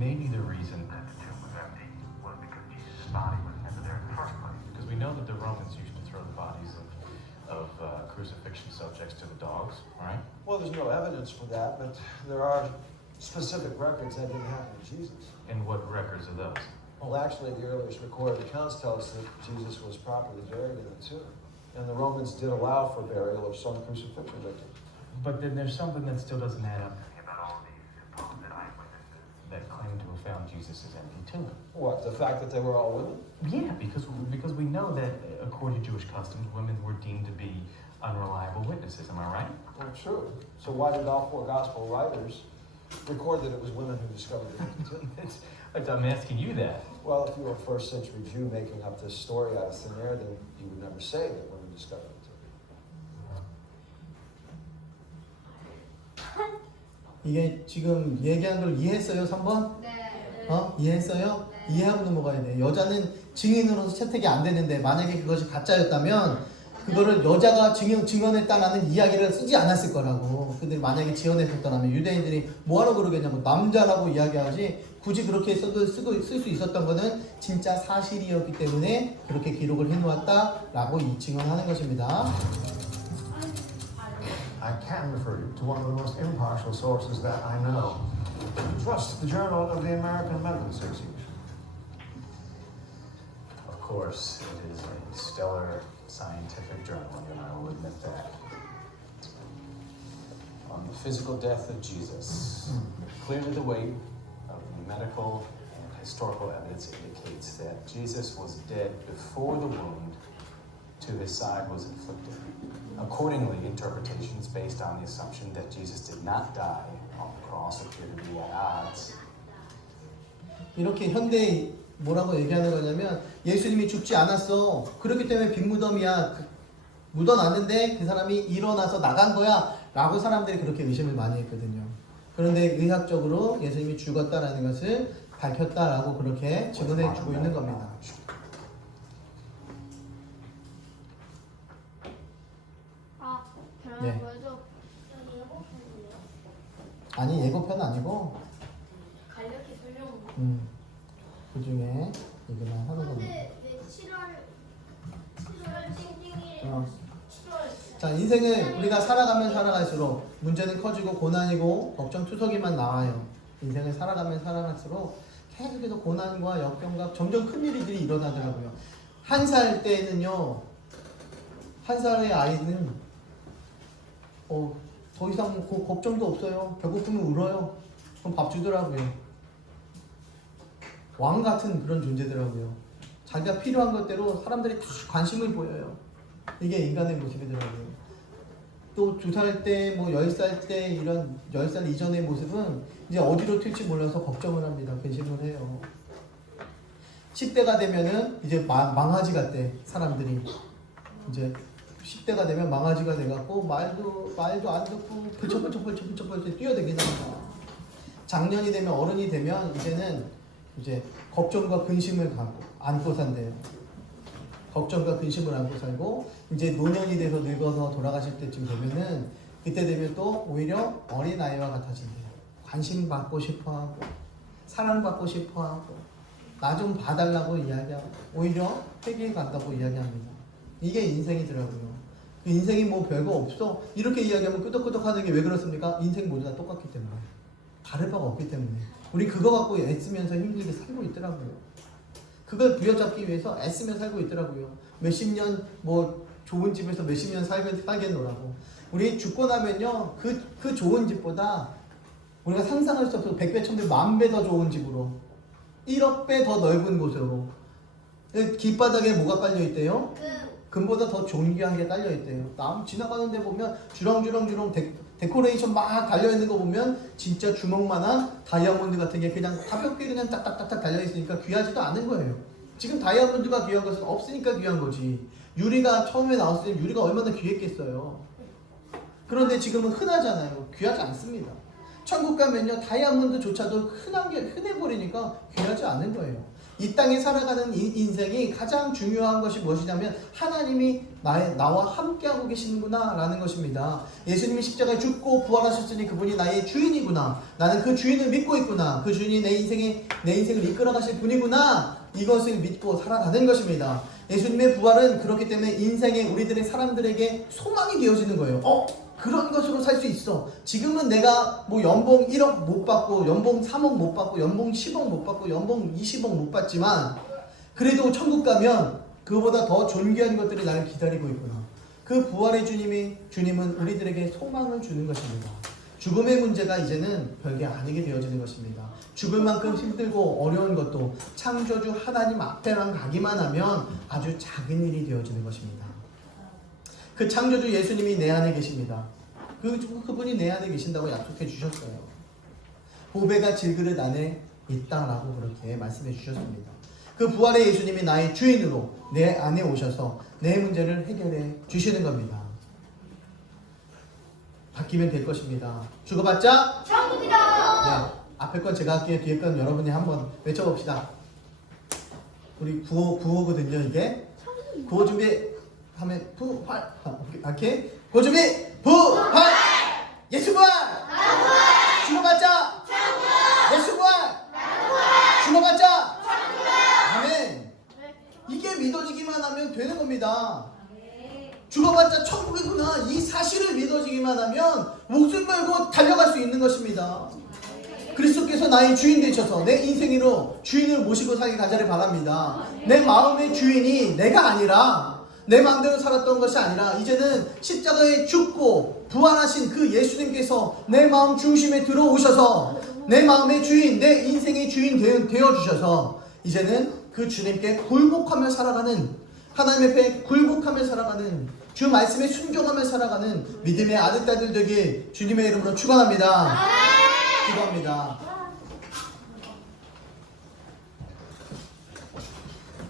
Maybe the reason that the tomb was empty was because Jesus' body was never there in the first place. Because we know that the Romans used to throw the bodies of crucifixion subjects to the dogs, right? Well, there's no evidence for that, but there are specific records that didn't happen to Jesus. And what records are those? Well, actually, the earliest recorded accounts tell us that Jesus was properly buried in a tomb. And the Romans did allow for burial of some crucifixion victims. But then there's something that still doesn't add up about all these supposed eyewitnesses that claim to have found Jesus' empty tomb. What, the fact that they were all women? Yeah, because we know that according to Jewish customs, women were deemed to be unreliable witnesses. Am I right? Well, true. So why did all 4 gospel writers record that it was women who discovered the empty tomb? I'm asking you that. Well, if you were a first century Jew making up this story out of thin air, then you would never say that women discovered the tomb. 이게 지금 얘기하는 걸 이해했어요, 3번? 네. 이해했어요? 이해하고 넘어가야 돼. 여자는 증인으로서 채택이 안 되는데 만약에 그것이 가짜였다면 그거를 여자가 증언했다라는 이야기를 쓰지 않았을 거라고. 근데 만약에 지어냈었다면 유대인들이 뭐하러 그러겠냐고 남자라고 이야기하지 굳이 그렇게 쓸 수 있었던 거는 진짜 사실이었기 때문에 그렇게 기록을 해놓았다라고 증언하는 것입니다. I can refer you to one of the most impartial sources that I know. Trust the Journal of the American Medical Association. Of course, it is a stellar scientific journal, and I will admit that. On the physical death of Jesus, clearly the weight of medical and historical evidence indicates that Jesus was dead before the wound to his side was inflicted. Accordingly, interpretations based on the assumption that Jesus did not die on the cross appear to be at odds. 이렇게 현대 뭐라고 얘기하는 거냐면 예수님이 죽지 않았어. 그렇기 때문에 빈무덤이야. 묻어놨는데 그 사람이 일어나서 나간 거야. 라고 사람들이 그렇게 의심을 많이 했거든요. 그런데 의학적으로 예수님이 죽었다라는 것을 밝혔다라고 그렇게 증언해 주고 있는 겁니다. 아, 네. 보여줘. 아니 예고편은 아니고 간략히 설명. 그 중에 이거만 하는 겁니다. 근데 왜 7월 찡찡이 어. 7월 자, 인생을 우리가 살아가면 살아갈수록 문제는 커지고 고난이고 걱정투성이만 나와요. 인생을 살아가면 살아갈수록 계속해서 고난과 역경과 점점 큰 일들이 일어나더라고요. 1살 때는요, 1살의 아이는 더 이상 걱정도 없어요. 배고프면 울어요. 그럼 밥 주더라고요. 왕 같은 그런 존재더라고요. 자기가 필요한 것대로 사람들이 다 관심을 보여요. 이게 인간의 모습이더라고요. 또 2살 때, 뭐 10살 때 이런 10살 이전의 모습은 이제 어디로 튈지 몰라서 걱정을 합니다. 근심을 해요. 10대가 되면은 이제 망아지 같대, 사람들이. 이제 10대가 되면 망아지가 돼갖고 말도 안 듣고 벌쩍벌쩍 뛰어다니는 거야. 장년이 되면 어른이 되면 이제는 이제 걱정과 근심을 안고 산대요. 걱정과 근심을 안고 살고 이제 노년이 돼서 늙어서 돌아가실 때쯤 되면은 그때 되면 또 오히려 어린아이와 같아진대요. 관심 받고 싶어하고 사랑받고 싶어하고 나 좀 봐달라고 이야기하고 오히려 회개에 간다고 이야기합니다. 이게 인생이더라고요. 인생이 뭐 별거 없어 이렇게 이야기하면 끄덕끄덕 하는 게 왜 그렇습니까? 인생 모두 다 똑같기 때문에 다를 바가 없기 때문에 우리 그거 갖고 애쓰면서 힘들게 살고 있더라고요. 그걸 부여잡기 위해서 애쓰며 살고 있더라고요. 몇십 년 뭐 좋은 집에서 몇십 년 살겠노라고. 우리 죽고 나면요 그 좋은 집보다 우리가 상상할 수 없어 100배, 1000배, 10,000배 더 좋은 집으로 1억 배 더 넓은 곳으로 길바닥에 뭐가 깔려있대요? 금보다 더 존귀한 게 깔려있대요. 남 지나가는 데 보면 주렁주렁 데코레이션 막 달려있는 거 보면 진짜 주먹만한 다이아몬드 같은 게 그냥 가볍게 그냥 딱딱딱딱 달려있으니까 귀하지도 않은 거예요. 지금 다이아몬드가 귀한 것은 없으니까 귀한 거지. 유리가 처음에 나왔을 때 유리가 얼마나 귀했겠어요. 그런데 지금은 흔하잖아요. 귀하지 않습니다. 천국 가면요 다이아몬드조차도 흔해버리니까 귀하지 않은 거예요. 이 땅에 살아가는 인생이 가장 중요한 것이 무엇이냐면 하나님이 나와 함께하고 계시는구나 라는 것입니다. 예수님이 십자가에 죽고 부활하셨으니 그분이 나의 주인이구나. 나는 그 주인을 믿고 있구나. 그 주인이 내 인생을 이끌어 가실 분이구나. 이것을 믿고 살아가는 것입니다. 예수님의 부활은 그렇기 때문에 인생에 우리들의 사람들에게 소망이 되어지는 거예요. 그런 것으로 살 수 있어. 지금은 내가 뭐 연봉 1억 못 받고 연봉 3억 못 받고 연봉 10억 못 받고 연봉 20억 못 받지만 그래도 천국 가면 그보다 더 존귀한 것들이 나를 기다리고 있구나. 그 부활의 주님은 우리들에게 소망을 주는 것입니다. 죽음의 문제가 이제는 별게 아니게 되어지는 것입니다. 죽을 만큼 힘들고 어려운 것도 창조주 하나님 앞에만 가기만 하면 아주 작은 일이 되어지는 것입니다. 그 창조주 예수님이 내 안에 계십니다. 그분이 내 안에 계신다고 약속해 주셨어요. 보배가 질그릇 안에 있다라고 그렇게 말씀해 주셨습니다. 그 부활의 예수님이 나의 주인으로 내 안에 오셔서 내 문제를 해결해 주시는 겁니다. 바뀌면 될 것입니다. 죽어봤자 천국이다. 네, 앞에 건 제가 할게요. 뒤에 건 여러분이 한번 외쳐봅시다. 우리 구호거든요. 이게 구호 준비 하면 부활 오케이 구호 준비 부활 예수 부활 죽어봤자 예수 부활 죽어봤자 아멘. 이게 믿어지기만 하면 되는 겁니다. 죽어봤자 천국이구나 이 사실을 믿어지기만 하면 목숨 걸고 달려갈 수 있는 것입니다. 그리스도께서 나의 주인 되셔서 내 인생으로 주인을 모시고 살게 가자를 바랍니다. 내 마음의 주인이 내가 아니라 내 마음대로 살았던 것이 아니라 이제는 십자가에 죽고 부활하신 그 예수님께서 내 마음 중심에 들어오셔서 내 마음의 주인, 내 인생의 주인 되어주셔서 이제는 그 주님께 굴복하며 살아가는, 하나님 앞에 굴복하며 살아가는, 주 말씀에 순종하며 살아가는 믿음의 아들, 딸들 되길 주님의 이름으로 축원합니다. 기도합니다.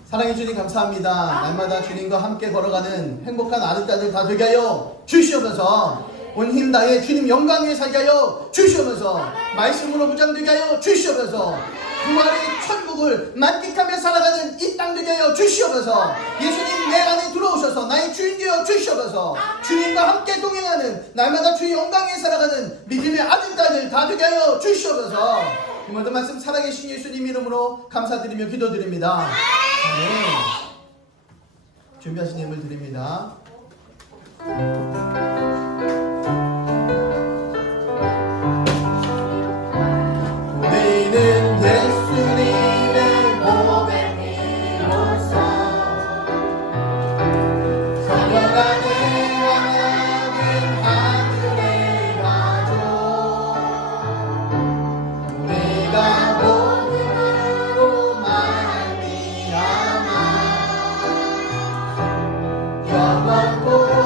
사랑해 주님 감사합니다. 날마다 주님과 함께 걸어가는 행복한 아들, 딸들 다 되게 하여 주시옵소서. 온 힘 다해 주님 영광 위에 살게 하여 주시옵소서. 말씀으로 무장되게 하여 주시옵소서. 부활의 천국을 만끽하며 살아가는 이 땅 되게 하여 주시옵소서. 예수님 내 안에 들어오셔서 나의 주인 되어 주시옵소서. 주님과 함께 동행하는, 날마다 주의 영광 위에 살아가는 믿음의 아들, 딸들 다 되게 하여 주시옵소서. 이 모든 말씀 살아계신 예수님 이름으로 감사드리며 기도드립니다. 준비하신 예물 드립니다. 우리는 예수님의 몸에 비로소 성령안에 향하는 하늘의 가족, 우리가 복음으로 말미암아 영원토록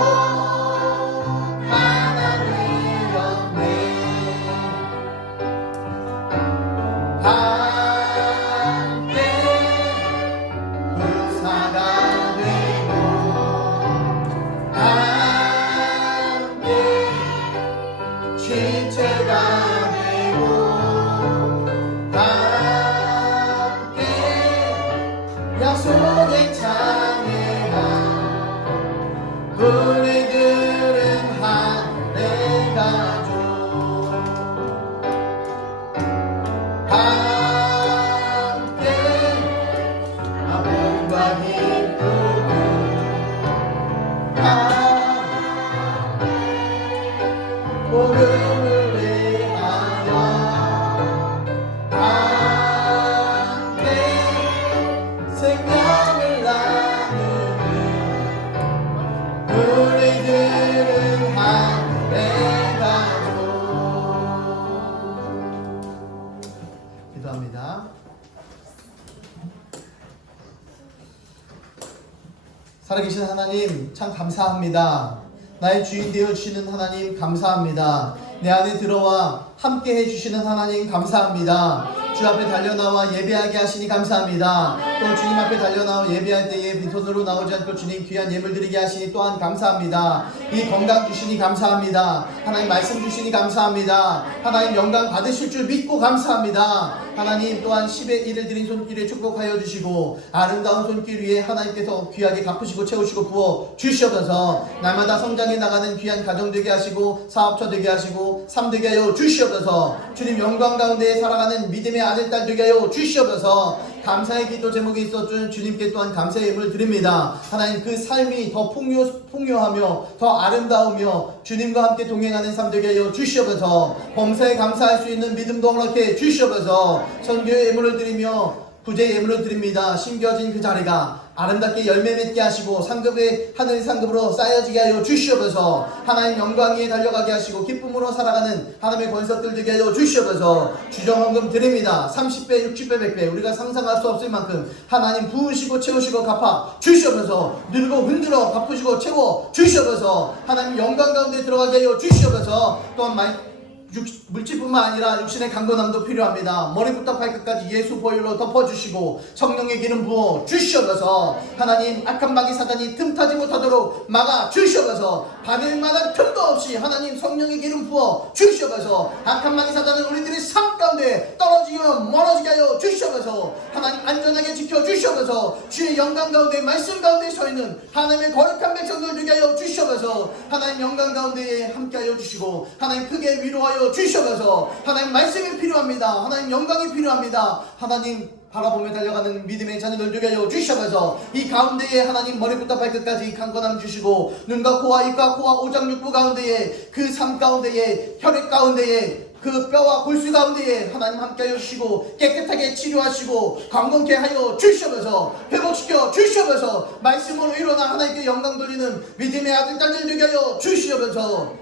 하나 되었네. 함께 의사가 되고 함께 지체가 되고 함께 약속의 장애가 우리들은 하늘의 가족, 함께 아픔과 기쁨을 함께 복음을 위하여 함께 생명을 나누는 우리들은 하늘의 가족. 기도합니다. 살아계신 하나님 참 감사합니다. 나의 주인 되어 주시는 하나님 감사합니다. 내 안에 들어와 함께 해주시는 하나님 감사합니다. 주 앞에 달려나와 예배하게 하시니 감사합니다. 또 주님 앞에 달려나와 예배할 때에 빈손으로 나오지 않고 주님 귀한 예물 드리게 하시니 또한 감사합니다. 이 건강 주시니 감사합니다. 하나님 말씀 주시니 감사합니다. 하나님 영광 받으실 줄 믿고 감사합니다. 하나님 또한 10의 1을 드린 손길에 축복하여 주시고 아름다운 손길 위에 하나님께서 귀하게 갚으시고 채우시고 부어 주시옵소서. 날마다 성장해 나가는 귀한 가정 되게 하시고 사업처 되게 하시고 삶 되게 하여 주시옵소서. 주님 영광 가운데 살아가는 믿음의 아들, 딸 되게 하여 주시옵소서. 감사의 기도 제목에 있어 주님께 또한 감사의 예물을 드립니다. 하나님 그 삶이 더 풍요하며 더 아름다우며 주님과 함께 동행하는 삶 되게 하여 주시옵소서. 범사에 감사할 수 있는 믿음도 허락해 주시옵소서. 선교의 예물을 드리며 구제의 예물을 드립니다. 심겨진 그 자리가 아름답게 열매 맺게 하시고 상급의 하늘 상급으로 쌓여지게 하여 주시옵소서. 하나님 영광 위에 달려가게 하시고 기쁨으로 살아가는 하나님의 권석들 되게 하여 주시옵소서. 주정헌금 드립니다. 30배, 60배, 100배 우리가 상상할 수 없을 만큼 하나님 부으시고 채우시고 갚아 주시옵소서. 늘고 흔들어 갚으시고 채워 주시옵소서. 하나님 영광 가운데 들어가게 하여 주시옵소서. 또한 물질뿐만 아니라 육신의 강건함도 필요합니다. 머리부터 발끝까지 예수 보혈로 덮어주시고 성령의 기름 부어 주시옵소서. 하나님 악한 마귀 사단이 틈타지 못하도록 막아 주시옵소서. 받을 만한 틈도 없이 하나님 성령의 기름 부어 주시옵소서. 악한 마귀 사단은 우리들의 삶 가운데 떨어지고 멀어지게 하여 주시옵소서. 하나님 안전하게 지켜 주시옵소서. 주의 영광 가운데 말씀 가운데 서 있는 하나님의 거룩한 백성들 되게 하여 주시옵소서. 하나님 영광 가운데 함께 하여 주시고 하나님 크게 위로하여 주시옵소서. 하나님 말씀이 필요합니다. 하나님 영광이 필요합니다. 하나님 바라보며 달려가는 믿음의 자녀들 되게 하여 주시옵소서. 이 가운데에 하나님 머리부터 발끝까지 강건함 주시고 눈과 코와 입과 코와 오장육부 가운데에 그 삶 가운데에 혈액 가운데에 그 뼈와 골수 가운데에 하나님 함께하여 주시고 깨끗하게 치료하시고 강건케 하여 주시옵소서. 회복시켜 주시옵소서. 말씀으로 일어나 하나님께 영광 돌리는 믿음의 아들 딸들 되게 하여 주시옵소서.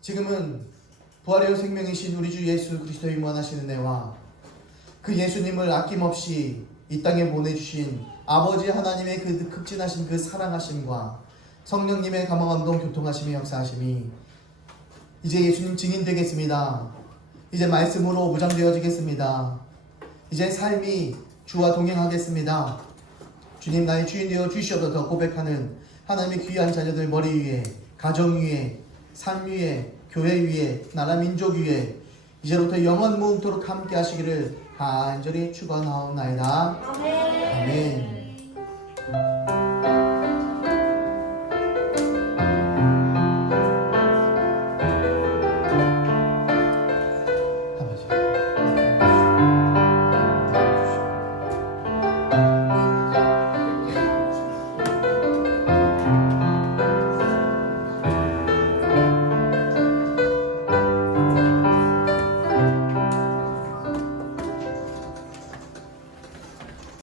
지금은 부활의 생명이신 우리 주 예수 그리스도의 무한하신 은혜와 그 예수님을 아낌없이 이 땅에 보내주신 아버지 하나님의 그 극진하신 그 사랑하심과 성령님의 감화감동 교통하심의 역사하심이 이제 예수님 증인 되겠습니다. 이제 말씀으로 무장되어지겠습니다. 이제 삶이 주와 동행하겠습니다. 주님 나의 주인 되어 주시옵소서 고백하는 하나님의 귀한 자녀들 머리 위에, 가정 위에, 삶 위에, 교회 위에, 나라 민족 위에 이제부터 영원 무음토록 함께 하시기를 간절히 축원하옵나이다. 아멘.